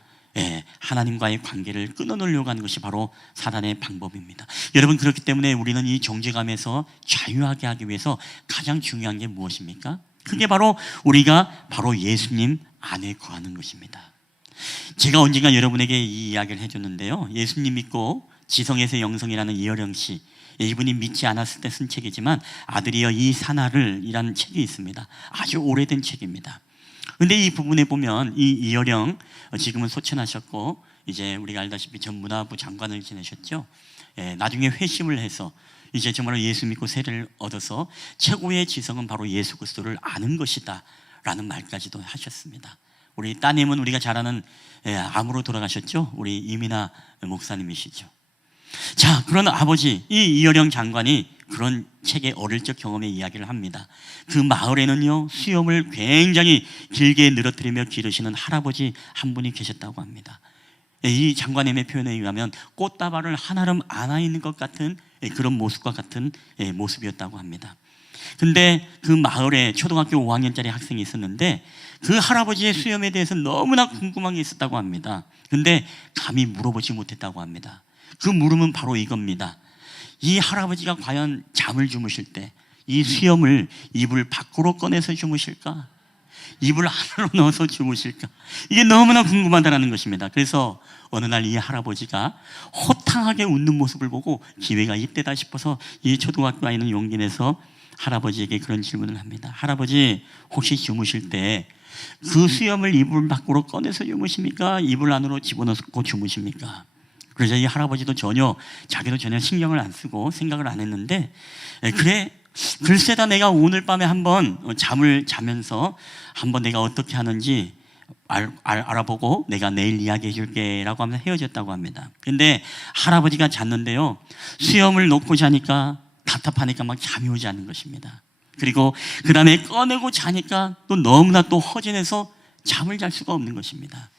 하나님과의 관계를 끊어놓으려고 하는 것이 바로 사단의 방법입니다. 여러분 그렇기 때문에 우리는 이 정죄감에서 자유하게 하기 위해서 가장 중요한 게 무엇입니까? 그게 바로 우리가 바로 예수님 안에 거하는 것입니다. 제가 언젠가 여러분에게 이 이야기를 해줬는데요, 예수님 믿고 지성에서 영성이라는 이어령 씨, 이분이 믿지 않았을 때 쓴 책이지만 아들이여 이 사나를 이라는 책이 있습니다. 아주 오래된 책입니다. 근데 이 부분에 보면 이 이어령, 지금은 소천하셨고 이제 우리가 알다시피 전 문화부 장관을 지내셨죠. 나중에 회심을 해서 이제 정말로 예수 믿고 세례를 얻어서 최고의 지성은 바로 예수 그리스도를 아는 것이다 라는 말까지도 하셨습니다. 우리 따님은 우리가 잘 아는 암으로 돌아가셨죠. 우리 이민아 목사님이시죠. 자, 그런 아버지, 이 이어령 장관이 그런 책의 어릴 적 경험의 이야기를 합니다. 그 마을에는요, 수염을 굉장히 길게 늘어뜨리며 기르시는 할아버지 한 분이 계셨다고 합니다. 이 장관님의 표현에 의하면 꽃다발을 한아름 안아 있는 것 같은 그런 모습과 같은 모습이었다고 합니다. 근데 그 마을에 초등학교 5학년짜리 학생이 있었는데 그 할아버지의 수염에 대해서 너무나 궁금한 게 있었다고 합니다. 근데 감히 물어보지 못했다고 합니다. 그 물음은 바로 이겁니다. 이 할아버지가 과연 잠을 주무실 때 이 수염을 이불 밖으로 꺼내서 주무실까? 이불 안으로 넣어서 주무실까? 이게 너무나 궁금하다는 것입니다. 그래서 어느 날 이 할아버지가 호탕하게 웃는 모습을 보고 기회가 이때다 싶어서 이 초등학교 아이는 용기 내서 할아버지에게 그런 질문을 합니다. 할아버지, 혹시 주무실 때 그 수염을 이불 밖으로 꺼내서 주무십니까? 이불 안으로 집어넣고 주무십니까? 그래서 이 할아버지도 자기도 전혀 신경을 안 쓰고 생각을 안 했는데, 그래, 글쎄다, 내가 오늘 밤에 한번 잠을 자면서 한번 내가 어떻게 하는지 알아보고 내가 내일 이야기해 줄게 라고 하면서 헤어졌다고 합니다. 근데 할아버지가 잤는데요, 수염을 놓고 자니까 답답하니까 막 잠이 오지 않는 것입니다. 그리고 그 다음에 꺼내고 자니까 또 너무나 또 허전해서 잠을 잘 수가 없는 것입니다.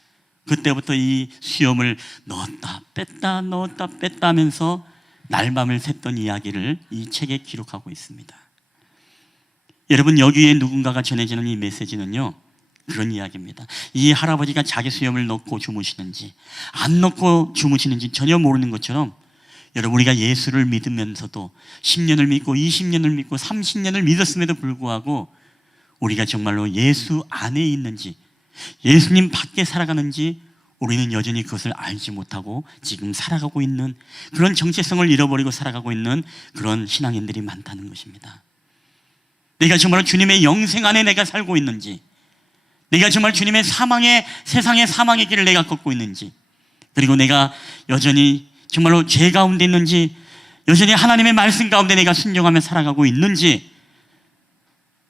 그때부터 이 수염을 넣었다 뺐다 넣었다 뺐다 하면서 날밤을 샜던 이야기를 이 책에 기록하고 있습니다. 여러분, 여기에 누군가가 전해지는 이 메시지는요, 그런 이야기입니다. 이 할아버지가 자기 수염을 넣고 주무시는지 안 넣고 주무시는지 전혀 모르는 것처럼, 여러분, 우리가 예수를 믿으면서도 10년을 믿고 20년을 믿고 30년을 믿었음에도 불구하고 우리가 정말로 예수 안에 있는지 예수님 밖에 살아가는지 우리는 여전히 그것을 알지 못하고 지금 살아가고 있는, 그런 정체성을 잃어버리고 살아가고 있는 그런 신앙인들이 많다는 것입니다. 내가 정말 주님의 영생 안에 내가 살고 있는지, 내가 정말 주님의 세상의 사망의 길을 내가 걷고 있는지, 그리고 내가 여전히 정말로 죄 가운데 있는지, 여전히 하나님의 말씀 가운데 내가 순종하며 살아가고 있는지,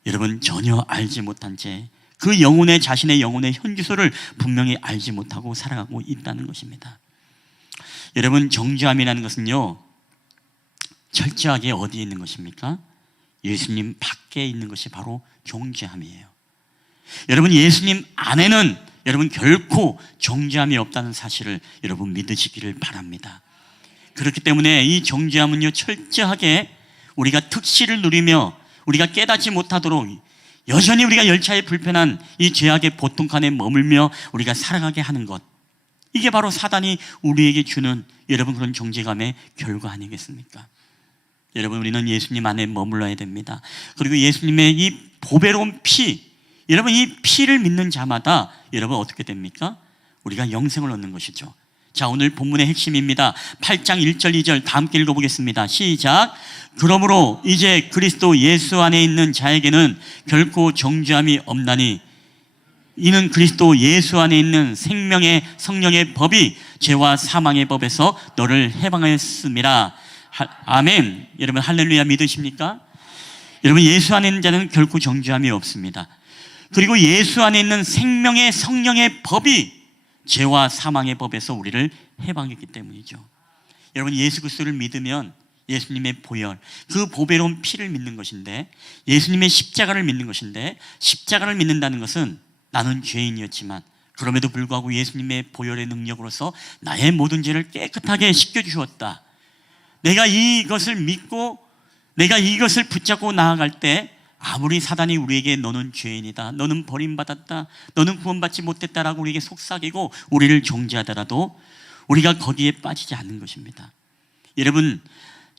여러분, 전혀 알지 못한 채 그 자신의 영혼의 현주소를 분명히 알지 못하고 살아가고 있다는 것입니다. 여러분, 정죄함이라는 것은요, 철저하게 어디에 있는 것입니까? 예수님 밖에 있는 것이 바로 정죄함이에요. 여러분, 예수님 안에는 여러분 결코 정죄함이 없다는 사실을 여러분 믿으시기를 바랍니다. 그렇기 때문에 이 정죄함은요, 철저하게 우리가 특시를 누리며 우리가 깨닫지 못하도록 여전히 우리가 열차의 불편한 이 죄악의 보통칸에 머물며 우리가 살아가게 하는 것, 이게 바로 사단이 우리에게 주는 여러분 그런 정죄감의 결과 아니겠습니까? 여러분, 우리는 예수님 안에 머물러야 됩니다. 그리고 예수님의 이 보배로운 피, 여러분, 이 피를 믿는 자마다 여러분 어떻게 됩니까? 우리가 영생을 얻는 것이죠. 자, 오늘 본문의 핵심입니다. 8장 1절 2절 다 함께 읽어보겠습니다. 시작. 그러므로 이제 그리스도 예수 안에 있는 자에게는 결코 정죄함이 없나니 이는 그리스도 예수 안에 있는 생명의 성령의 법이 죄와 사망의 법에서 너를 해방하였음이라. 아멘. 여러분, 할렐루야 믿으십니까? 여러분, 예수 안에 있는 자는 결코 정죄함이 없습니다. 그리고 예수 안에 있는 생명의 성령의 법이 죄와 사망의 법에서 우리를 해방했기 때문이죠. 여러분, 예수 그리스도를 믿으면 예수님의 보혈, 그 보배로운 피를 믿는 것인데, 예수님의 십자가를 믿는 것인데, 십자가를 믿는다는 것은 나는 죄인이었지만 그럼에도 불구하고 예수님의 보혈의 능력으로서 나의 모든 죄를 깨끗하게 씻겨주셨다. 내가 이것을 믿고 내가 이것을 붙잡고 나아갈 때 아무리 사단이 우리에게 너는 죄인이다, 너는 버림받았다, 너는 구원받지 못했다라고 우리에게 속삭이고 우리를 정죄하더라도 우리가 거기에 빠지지 않는 것입니다. 여러분,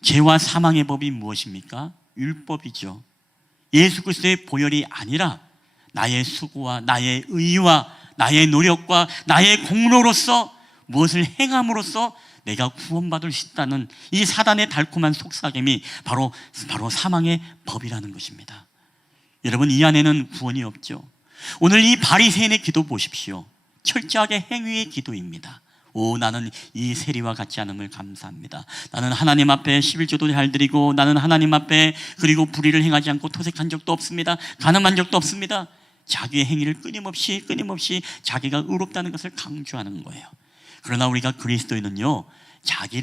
죄와 사망의 법이 무엇입니까? 율법이죠. 예수 그리스도의 보혈이 아니라 나의 수고와 나의 의와 나의 노력과 나의 공로로서 무엇을 행함으로써 내가 구원받을 수 있다는 이 사단의 달콤한 속삭임이 바로 사망의 법이라는 것입니다. 여러분, 이 안에는 구원이 없죠. 오늘 이 바리새인의 기도 보십시오. 철저하게 행위의 기도입니다. 오, 나는 이 세리와 같지 않음을 감사합니다. 나는 하나님 앞에 11조도 잘 드리고, 나는 하나님 앞에 그리고 불의를 행하지 않고 토색한 적도 없습니다. 간음한 적도 없습니다. 자기의 행위를 끊임없이 자기가 의롭다는 것을 강조하는 거예요. 그러나 우리가 그리스도인은요, 자기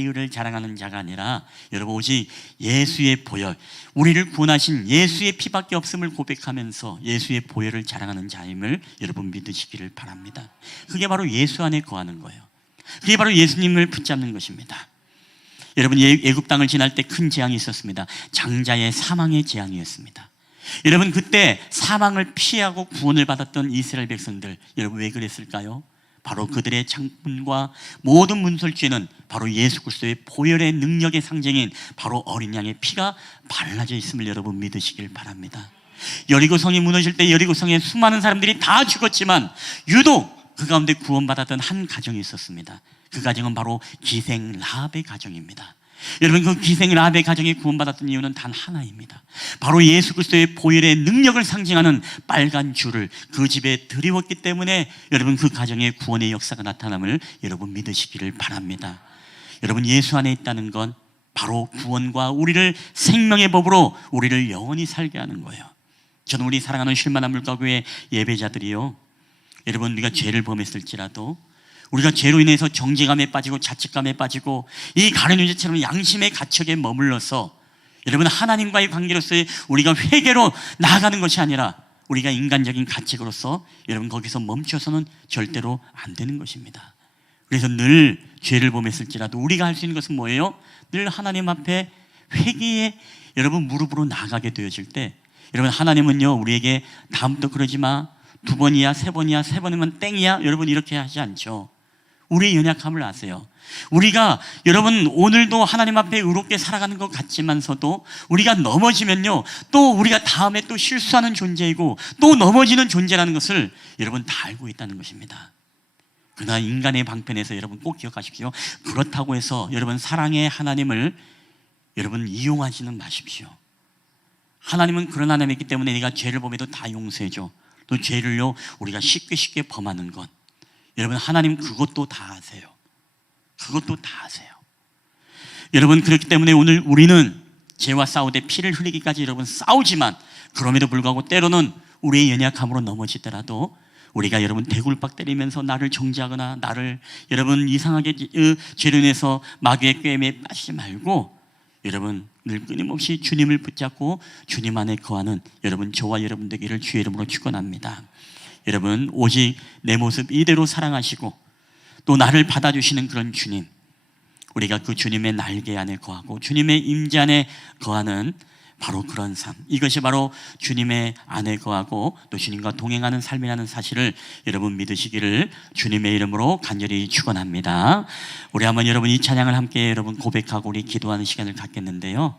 의를 자랑하는 자가 아니라 여러분, 오직 예수의 보혈, 우리를 구원하신 예수의 피밖에 없음을 고백하면서 예수의 보혈을 자랑하는 자임을 여러분 믿으시기를 바랍니다. 그게 바로 예수 안에 거하는 거예요. 그게 바로 예수님을 붙잡는 것입니다. 여러분, 애굽 땅을 지날 때 큰 재앙이 있었습니다. 장자의 사망의 재앙이었습니다. 여러분, 그때 사망을 피하고 구원을 받았던 이스라엘 백성들, 여러분 왜 그랬을까요? 바로 그들의 창문과 모든 문설주에는 바로 예수 그리스도의 보혈의 능력의 상징인 바로 어린 양의 피가 발라져 있음을 여러분 믿으시길 바랍니다. 여리고성이 무너질 때 여리고성에 수많은 사람들이 다 죽었지만 유독 그 가운데 구원받았던 한 가정이 있었습니다. 그 가정은 바로 기생 라합의 가정입니다. 여러분, 그 기생 라합의 가정이 구원받았던 이유는 단 하나입니다. 바로 예수 그리스도의 보혈의 능력을 상징하는 빨간 줄을 그 집에 드리웠기 때문에 여러분, 그 가정에 구원의 역사가 나타남을 여러분 믿으시기를 바랍니다. 여러분, 예수 안에 있다는 건 바로 구원과 우리를 생명의 법으로 우리를 영원히 살게 하는 거예요. 저는 우리 사랑하는 쉴만한 물가교회 예배자들이요, 여러분, 우리가 죄를 범했을지라도 우리가 죄로 인해서 정죄감에 빠지고 자책감에 빠지고 이 가련 유제처럼 양심의 가책에 머물러서 여러분, 하나님과의 관계로서의 우리가 회개로 나아가는 것이 아니라 우리가 인간적인 가책으로서 여러분 거기서 멈춰서는 절대로 안 되는 것입니다. 그래서 늘 죄를 범했을지라도 우리가 할 수 있는 것은 뭐예요? 늘 하나님 앞에 회개에 여러분 무릎으로 나가게 되어질 때 여러분, 하나님은요 우리에게 다음부터 그러지 마, 2번이야 3번이야 3번이면 땡이야, 여러분 이렇게 하지 않죠. 우리의 연약함을 아세요. 우리가 여러분 오늘도 하나님 앞에 의롭게 살아가는 것 같지만서도 우리가 넘어지면요 또 우리가 다음에 또 실수하는 존재이고 또 넘어지는 존재라는 것을 여러분 다 알고 있다는 것입니다. 그러나 인간의 방편에서 여러분 꼭 기억하십시오. 그렇다고 해서 여러분 사랑의 하나님을 여러분 이용하지는 마십시오. 하나님은 그런 하나님이기 때문에 내가 죄를 범해도 다 용서해줘. 또 죄를요 우리가 쉽게 범하는 것, 여러분 하나님 그것도 다 아세요. 그것도 다 아세요. 여러분, 그렇기 때문에 오늘 우리는 죄와 싸우되 피를 흘리기까지 여러분 싸우지만 그럼에도 불구하고 때로는 우리의 연약함으로 넘어지더라도 우리가 여러분 대굴박 때리면서 나를 정죄하거나 나를 여러분 이상하게 죄로 인해서 마귀의 꾀임에 빠지지 말고 여러분 늘 끊임없이 주님을 붙잡고 주님 안에 거하는 여러분 저와 여러분 되기를 주의 이름으로 축원합니다. 여러분, 오직 내 모습 이대로 사랑하시고 또 나를 받아주시는 그런 주님, 우리가 그 주님의 날개 안에 거하고 주님의 임재 안에 거하는 바로 그런 삶, 이것이 바로 주님의 안에 거하고 또 주님과 동행하는 삶이라는 사실을 여러분 믿으시기를 주님의 이름으로 간절히 축원합니다. 우리 한번 여러분 이 찬양을 함께 여러분 고백하고 우리 기도하는 시간을 갖겠는데요,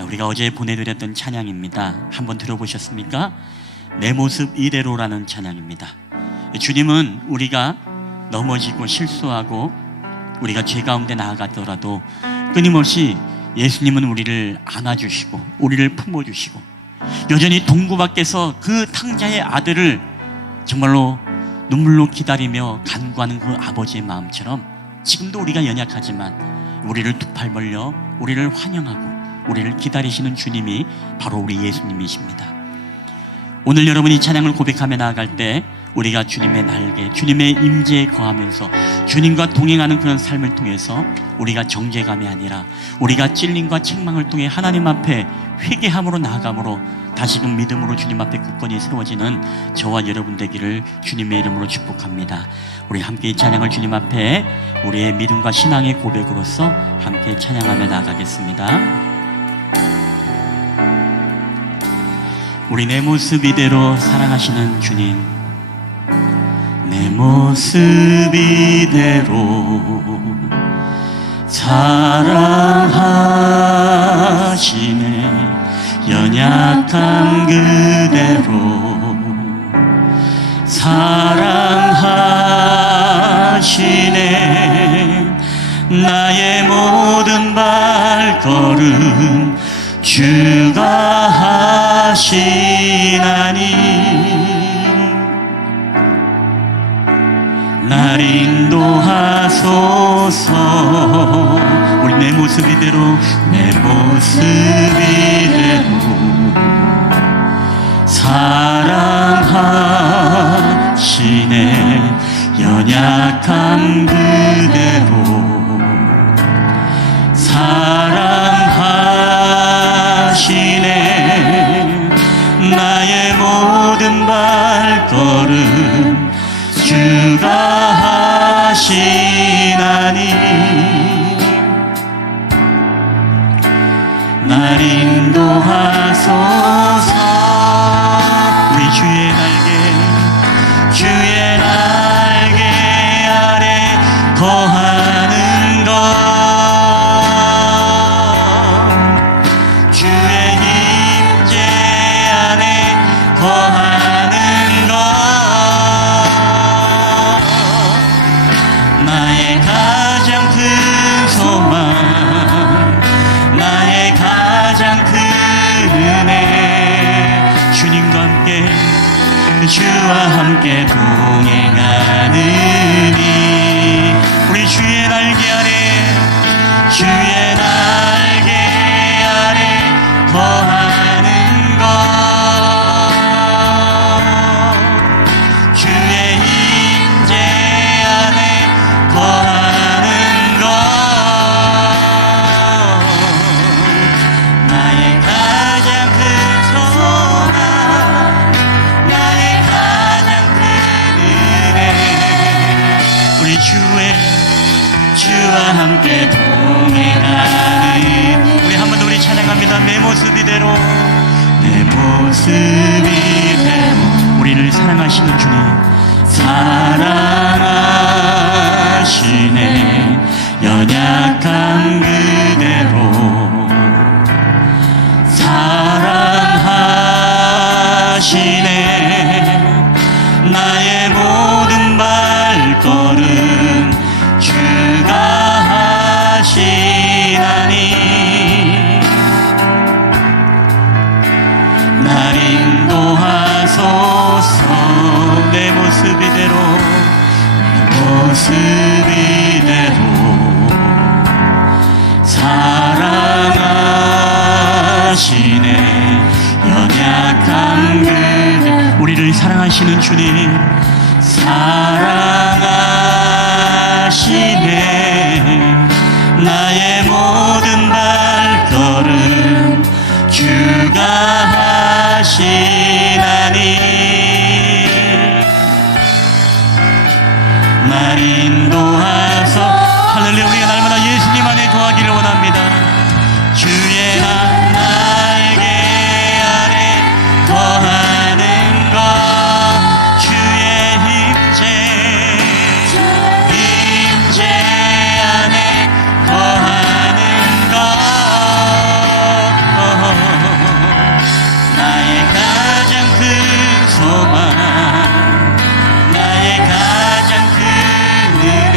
우리가 어제 보내드렸던 찬양입니다. 한번 들어보셨습니까? 내 모습 이대로라는 찬양입니다. 주님은 우리가 넘어지고 실수하고 우리가 죄 가운데 나아가더라도 끊임없이 예수님은 우리를 안아주시고 우리를 품어주시고 여전히 동구 밖에서 그 탕자의 아들을 정말로 눈물로 기다리며 간구하는 그 아버지의 마음처럼 지금도 우리가 연약하지만 우리를 두 팔 벌려 우리를 환영하고 우리를 기다리시는 주님이 바로 우리 예수님이십니다. 오늘 여러분 이 찬양을 고백하며 나아갈 때 우리가 주님의 날개, 주님의 임재에 거하면서 주님과 동행하는 그런 삶을 통해서 우리가 정죄감이 아니라 우리가 찔림과 책망을 통해 하나님 앞에 회개함으로 나아감으로 다시금 믿음으로 주님 앞에 굳건히 세워지는 저와 여러분 되기를 주님의 이름으로 축복합니다. 우리 함께 이 찬양을 주님 앞에 우리의 믿음과 신앙의 고백으로서 함께 찬양하며 나아가겠습니다. 우리 내 모습 이대로 사랑하시는 주님, 내 모습 이대로 사랑하시네, 연약한 그대로 사랑하시네, 발걸음 주가 하시나니 날 인도하소서. 우리 내 모습 이대로 내 모습 이대로 사랑하시네 연약한 그대로 사랑하시네 나의 모든 발걸음 주가 하시나니 날 인도하소서. 우리 주의 날개 아래 거하는 것 주의 임재 안에 거하는 것 나의 가장 큰 소망 나의 가장 큰 은혜 주님과 함께 주와 함께 동행하느니 우리 주의 날개 아래 거하는 것 주의 임재 안에 거하는 것 나의 가장 큰 소망 나의 가장 큰 은혜 우리 주와 함께 동행하는 우리 한 번 더 우리 찬양합니다. 내 모습 이대로 우리를 사랑하시는 주님 사랑하시네 연약한 그대로 사랑하시네 나의 모든 발걸음 주가 하시나니 날 인도하소서. 내 모습 이대로 사랑하시네 연약한 그대 우리를 사랑하시는 주님 사랑하시네 나의 모든 발걸음 주가 하시나니 날 인도하소. 할렐루야. 우리가 날마다 예수님 안에 거하기를 원합니다. 주의 날개 아래 거하는 것 주의 임재 안에 거하는 것 나의 가장 큰 소망 나의 가장 큰 은혜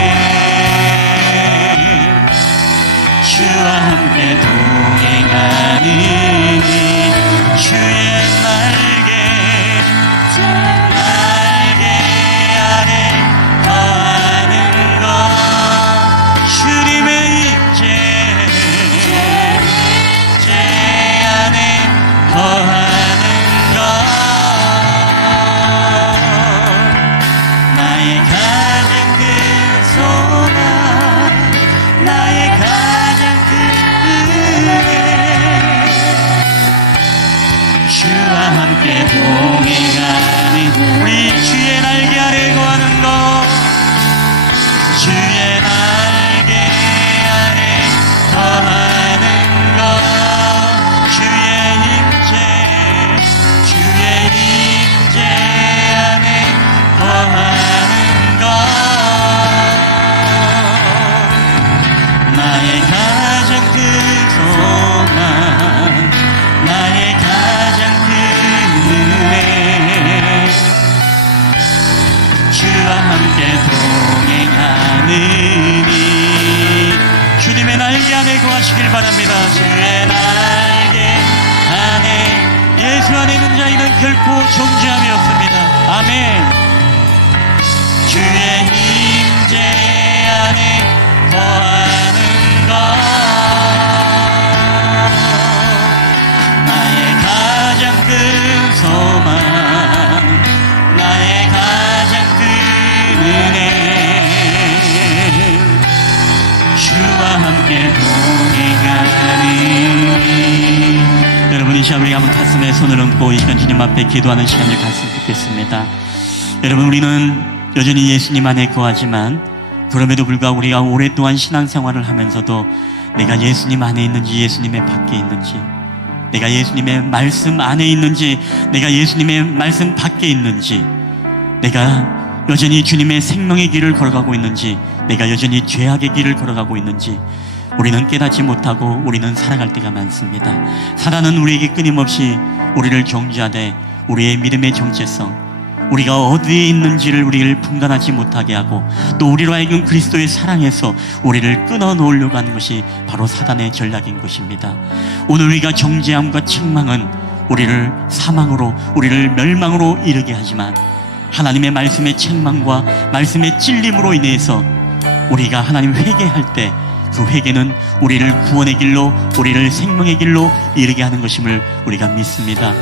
하시길 바랍니다. 주의 날개 안에 예수 안에 있는 자에게는 결코 정죄함이 없습니다. 아멘. 주의 임재 안에 거하는 것 나의 가장 큰 소망 나의 가장 큰 은혜 주와 함께 동행하니 여러분 이 시간 우리 한번 가슴에 손을 얹고 이 시간 주님 앞에 기도하는 시간을 갖으면 좋겠습니다. 여러분 우리는 여전히 예수님 안에 거하지만 그럼에도 불구하고 우리가 오랫동안 신앙생활을 하면서도 내가 예수님 안에 있는지 예수님의 밖에 있는지 내가 예수님의 말씀 안에 있는지 내가 예수님의 말씀 밖에 있는지 내가 여전히 주님의 생명의 길을 걸어가고 있는지 내가 여전히 죄악의 길을 걸어가고 있는지 우리는 깨닫지 못하고 우리는 살아갈 때가 많습니다. 사단은 우리에게 끊임없이 우리를 정죄하되 우리의 믿음의 정체성 우리가 어디에 있는지를 우리를 분간하지 못하게 하고 또 우리로 하여금 그리스도의 사랑에서 우리를 끊어놓으려고 하는 것이 바로 사단의 전략인 것입니다. 오늘 우리가 정죄함과 책망은 우리를 사망으로 우리를 멸망으로 이르게 하지만 하나님의 말씀의 책망과 말씀의 찔림으로 인해서 우리가 하나님 회개할 때 그 회개는 우리를 구원의 길로 우리를 생명의 길로 이르게 하는 것임을 우리가 믿습니다.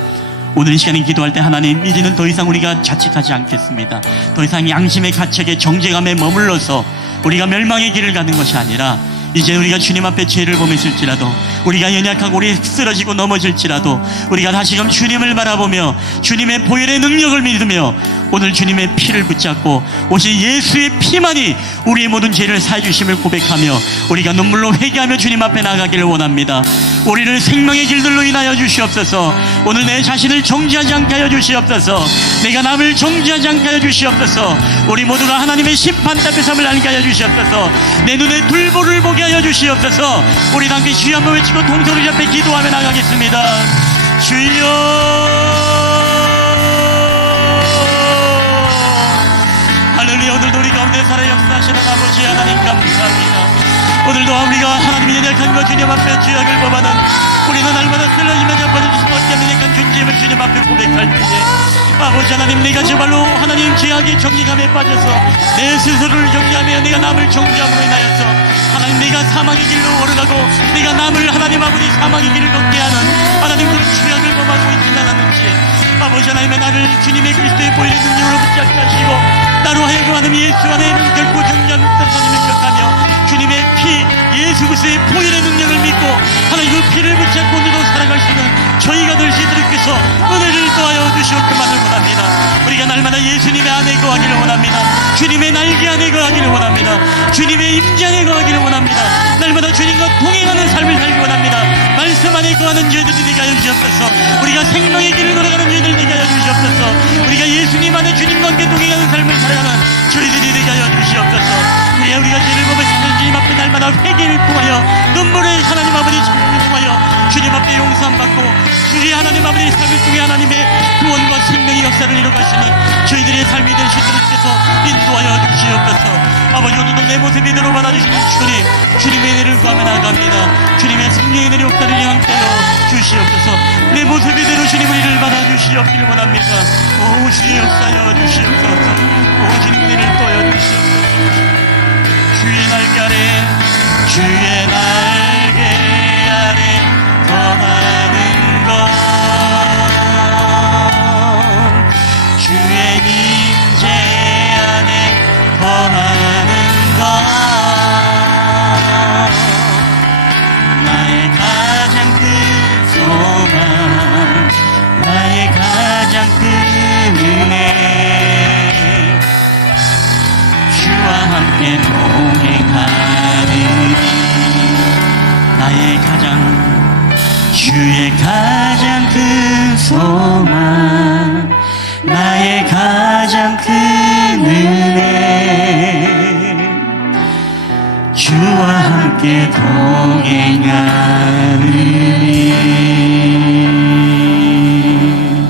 오늘 이 시간에 기도할 때 하나님 이제는 더 이상 우리가 자책하지 않겠습니다. 더 이상 양심의 가책에 정죄감에 머물러서 우리가 멸망의 길을 가는 것이 아니라 이제 우리가 주님 앞에 죄를 범했을지라도 우리가 연약하고 우리 쓰러지고 넘어질지라도 우리가 다시금 주님을 바라보며 주님의 보혈의 능력을 믿으며 오늘 주님의 피를 붙잡고 오직 예수의 피만이 우리의 모든 죄를 사해 주심을 고백하며 우리가 눈물로 회개하며 주님 앞에 나가기를 원합니다. 우리를 생명의 길들로 인하여 주시옵소서. 오늘 내 자신을 정죄하지 않게 하여 주시옵소서. 내가 남을 정죄하지 않게 하여 주시옵소서. 우리 모두가 하나님의 심판 앞에 섬을 알게 하여 주시옵소서. 내 눈에 불보를 보게 하여 주시옵소서. 우리 함께 주여 한번 외치고 동서로 앞에 기도하며 나가겠습니다. 주여 할렐루야. 오늘도 우리 가운데 살아 역사하시는 아버지 하나님 감사합니다. 오늘도 우리가 하나님의 연약한 것 주님 앞에 죄악을 범하는 우리는 날마다 쓰러지며 자빠질 수밖에 없는 약한 존재임을 주님 앞에 고백할 때에 아버지 하나님 내가 정말로 하나님 죄악의 정죄감에 빠져서 내 스스로를 정죄하며 내가 남을 정죄함으로 인하여서 하나님 내가 사망의 길로 오르가고 내가 남을 하나님 아버지 사망의 길을 걷게 하는 하나님 그런 죄악을 범하고 있지는 않았는지 아버지 하나님의 나를 주님의 그리스도의 보혈의 능력으로 붙잡게 하시고 나로 하여금 하나님 예수 안에 있는 결코 정죄함 없던 하나님을 기억하며 주님의 피 예수 그리스도의 보혈의 능력을 믿고 하나님 그 피를 붙잡고 오늘도 살아갈 수 있는 저희가 될 수 있도록 해서 은혜를 더하여 주시옵기만을 원합니다. 우리가 날마다 예수님의 안에 거하기를 원합니다. 주님의 날개 안에 거하기를 원합니다. 주님의 임재 안에 거하기를 원합니다. 날마다 주님과 동행하는 삶을 살기 원합니다. 말씀 안에 거하는 저희들이 되게 하여 주시옵소서. 우리가 생명의 길을 걸어가는 저희들 되게 하여 주시옵소서. 우리가 예수님 안에 주님과 함께 동행하는 삶을 살아가는 저희들이 되게 하여 주시옵소서. 우리가 죄를 범했을 주님 앞에 날마다 회개를 통하여 눈물을 하나님 아버지 참음을 통하여 주님 앞에 용서함 받고 주의 하나님 아버지 삶을 통해 하나님의 구원과 생명의 역사를 이뤄가시는 저희들의 삶이 될 수 있도록 해서 인도하여 주시옵소서. 아버지 오늘도 내 모습 이대로 받아주시는 주님의 은혜를 구하며 나아갑니다. 주님의 생명의 은혜를 역사를 영원하여 주시옵소서. 내 모습 이대로 주님 우리를 받아주시옵기를 원합니다. 오 주의 역사여 주시옵소서. 오 주님 은혜를 떠여 주시옵소서. 주의 날개 아래 주의 날개 아래 거하는 것 주의 임재 안에 거하는 것 나의 가장 큰 소망 나의 가장 큰 은혜 주와 함께 동행하는 나의 주의 가장 큰 소망 나의 가장 큰 은혜 주와 함께 동행하는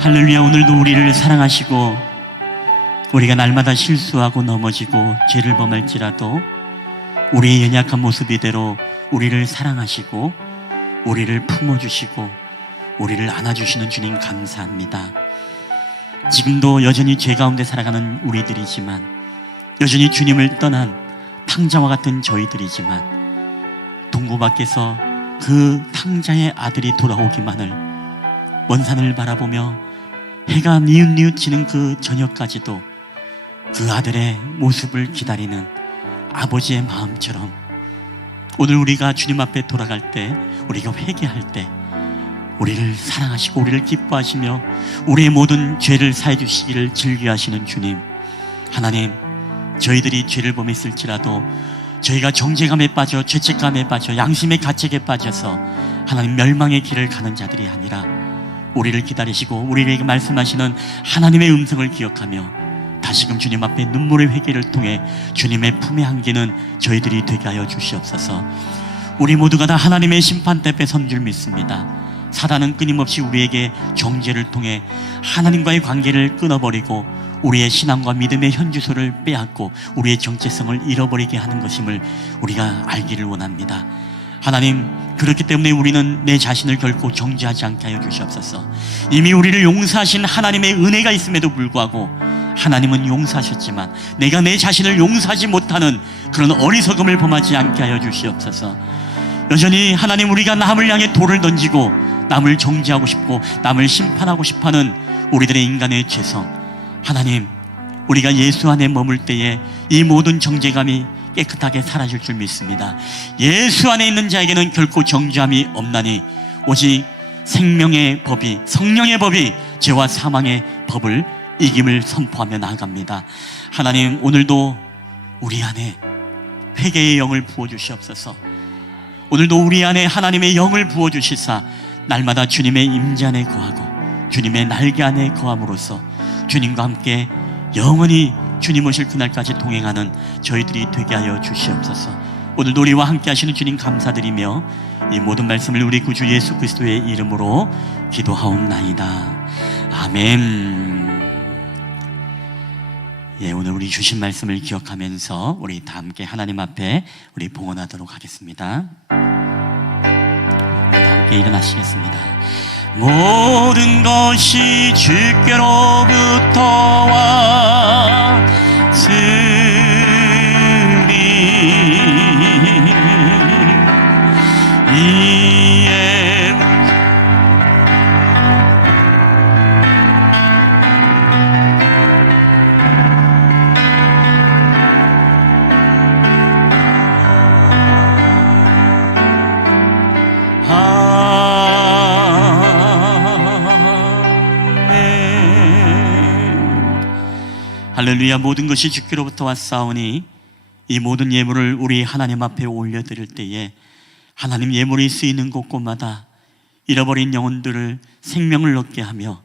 할렐루야. 오늘도 우리를 사랑하시고 우리가 날마다 실수하고 넘어지고 죄를 범할지라도 우리의 연약한 모습 이대로 우리를 사랑하시고 우리를 품어주시고 우리를 안아주시는 주님 감사합니다. 지금도 여전히 죄 가운데 살아가는 우리들이지만, 여전히 주님을 떠난 탕자와 같은 저희들이지만, 동고 밖에서 그 탕자의 아들이 돌아오기만을 먼 산을 바라보며 해가 니웃니웃 지는 그 저녁까지도 그 아들의 모습을 기다리는 아버지의 마음처럼, 오늘 우리가 주님 앞에 돌아갈 때, 우리가 회개할 때 우리를 사랑하시고 우리를 기뻐하시며 우리의 모든 죄를 사해 주시기를 즐겨하시는 주님, 하나님, 저희들이 죄를 범했을지라도 저희가 정죄감에 빠져 죄책감에 빠져 양심의 가책에 빠져서 하나님 멸망의 길을 가는 자들이 아니라 우리를 기다리시고 우리에게 말씀하시는 하나님의 음성을 기억하며 다시금 주님 앞에 눈물의 회개를 통해 주님의 품에 안기는 저희들이 되게 하여 주시옵소서. 우리 모두가 다 하나님의 심판대 앞에 선 줄 믿습니다. 사단은 끊임없이 우리에게 정죄를 통해 하나님과의 관계를 끊어버리고 우리의 신앙과 믿음의 현주소를 빼앗고 우리의 정체성을 잃어버리게 하는 것임을 우리가 알기를 원합니다. 하나님, 그렇기 때문에 우리는 내 자신을 결코 정죄하지 않게 하여 주시옵소서. 이미 우리를 용서하신 하나님의 은혜가 있음에도 불구하고 하나님은 용서하셨지만 내가 내 자신을 용서하지 못하는 그런 어리석음을 범하지 않게 하여 주시옵소서. 여전히 하나님, 우리가 남을 향해 돌을 던지고 남을 정죄하고 싶고 남을 심판하고 싶어하는 우리들의 인간의 죄성, 하나님, 우리가 예수 안에 머물 때에 이 모든 정죄감이 깨끗하게 사라질 줄 믿습니다. 예수 안에 있는 자에게는 결코 정죄함이 없나니 오직 생명의 법이, 성령의 법이 죄와 사망의 법을 이김을 선포하며 나아갑니다. 하나님, 오늘도 우리 안에 회개의 영을 부어주시옵소서. 오늘도 우리 안에 하나님의 영을 부어주시사 날마다 주님의 임재 안에 거하고 주님의 날개 안에 거함으로써 주님과 함께 영원히 주님 오실 그날까지 동행하는 저희들이 되게 하여 주시옵소서. 오늘도 우리와 함께 하시는 주님 감사드리며 이 모든 말씀을 우리 구주 예수 그리스도의 이름으로 기도하옵나이다. 아멘. 예, 오늘 우리 주신 말씀을 기억하면서 우리 다 함께 하나님 앞에 우리 봉헌하도록 하겠습니다. 우리 다 함께 일어나시겠습니다. 모든 것이 주께로부터 왔으니 이에 할렐루야. 모든 것이 주께로부터 왔사오니 이 모든 예물을 우리 하나님 앞에 올려드릴 때에 하나님 예물이 쓰이는 곳곳마다 잃어버린 영혼들을 생명을 얻게 하며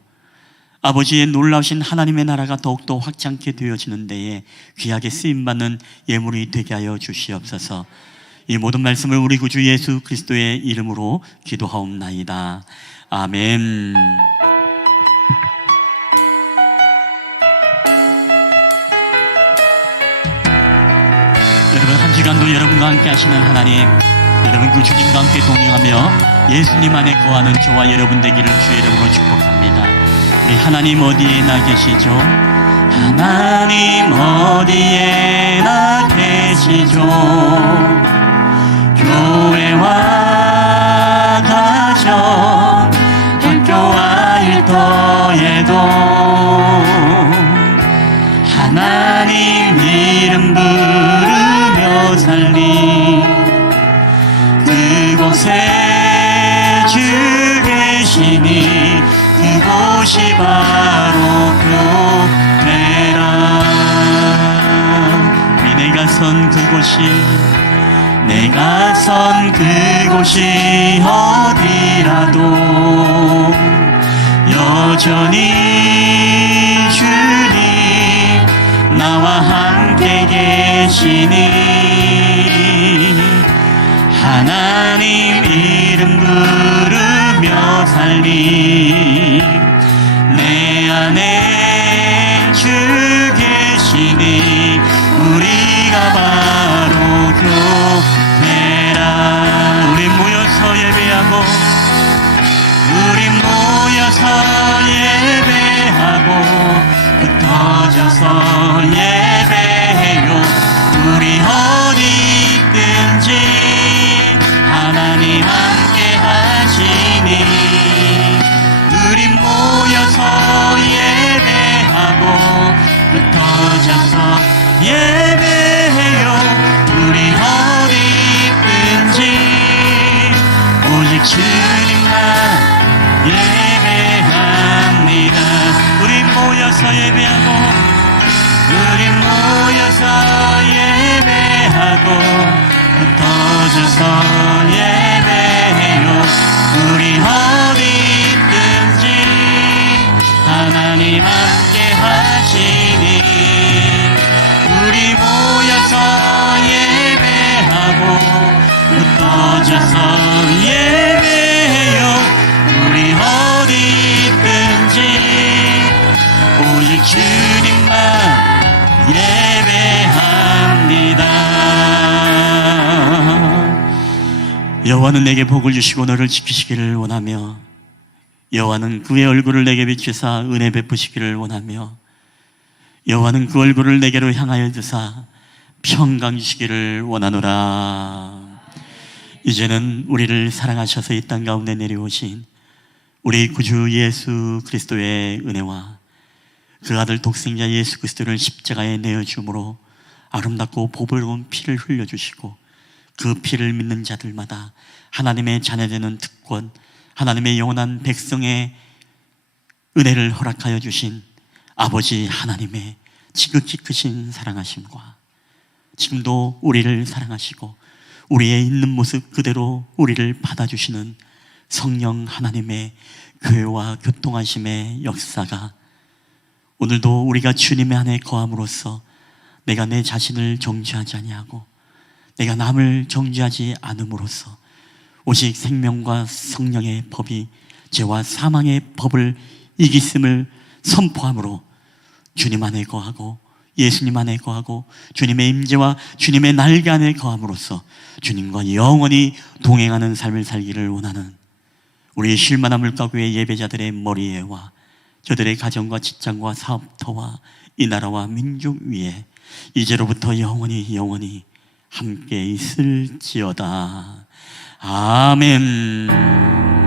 아버지의 놀라우신 하나님의 나라가 더욱더 확장케 되어지는 데에 귀하게 쓰임받는 예물이 되게 하여 주시옵소서. 이 모든 말씀을 우리 구주 예수 그리스도의 이름으로 기도하옵나이다. 아멘. 여러분, 한 주간도 여러분과 함께 하시는 하나님, 여러분 그 주님과 함께 동행하며 예수님 안에 거하는 저와 여러분 되기를 주의 이름으로 축복합니다. 우리 하나님 어디에나 계시죠? 하나님 어디에나 계시죠? 교회와 가정, 학교와 일터에도 하나님 이름 부르며 살리 그곳에 주 계시니 그곳이 바로 교회라. 우리 내가 선 그곳이 어디라도 여전히 주님 나와 함께 계시니 하나님 이름 부르며 살리 내 안에 주 계시니 우리가 바로 교회라. 흩어져서 예배해요. 우리 어디 있든지 오직 주님만 예배합니다. 우리 모여서 예배하고 우리 모여서 예배하고 흩어져서 예배해요. 우리 어디 있든지 하나님 함께 하시니 우리 모여서 예배하고 흩어져서 예배해요. 우리 어디 있든지 오직 주님만 예배합니다. 여호와는 내게 복을 주시고 너를 지키시기를 원하며 여호와는 그의 얼굴을 내게 비추사 은혜 베푸시기를 원하며 여호와는 그 얼굴을 내게로 향하여 드사 평강 주시기를 원하노라. 이제는 우리를 사랑하셔서 이 땅 가운데 내려오신 우리 구주 예수 그리스도의 은혜와 그 아들 독생자 예수 그리스도를 십자가에 내어줌으로 아름답고 보배로운 피를 흘려주시고 그 피를 믿는 자들마다 하나님의 자녀되는 특권, 하나님의 영원한 백성의 은혜를 허락하여 주신 아버지 하나님의 지극히 크신 사랑하심과 지금도 우리를 사랑하시고 우리의 있는 모습 그대로 우리를 받아주시는 성령 하나님의 교회와 교통하심의 역사가 오늘도 우리가 주님의 안에 거함으로써 내가 내 자신을 정죄하지 아니하고 내가 남을 정죄하지 않음으로써 오직 생명과 성령의 법이 죄와 사망의 법을 이gis음을 선포함으로 주님 안에 거하고 예수님 안에 거하고 주님의 임재와 주님의 날개 안에 거함으로써 주님과 영원히 동행하는 삶을 살기를 원하는 우리 쉴만한 물가구의 예배자들의 머리에와 저들의 가정과 직장과 사업터와 이 나라와 민족 위에 이제로부터 영원히 함께 있을지어다. 아멘.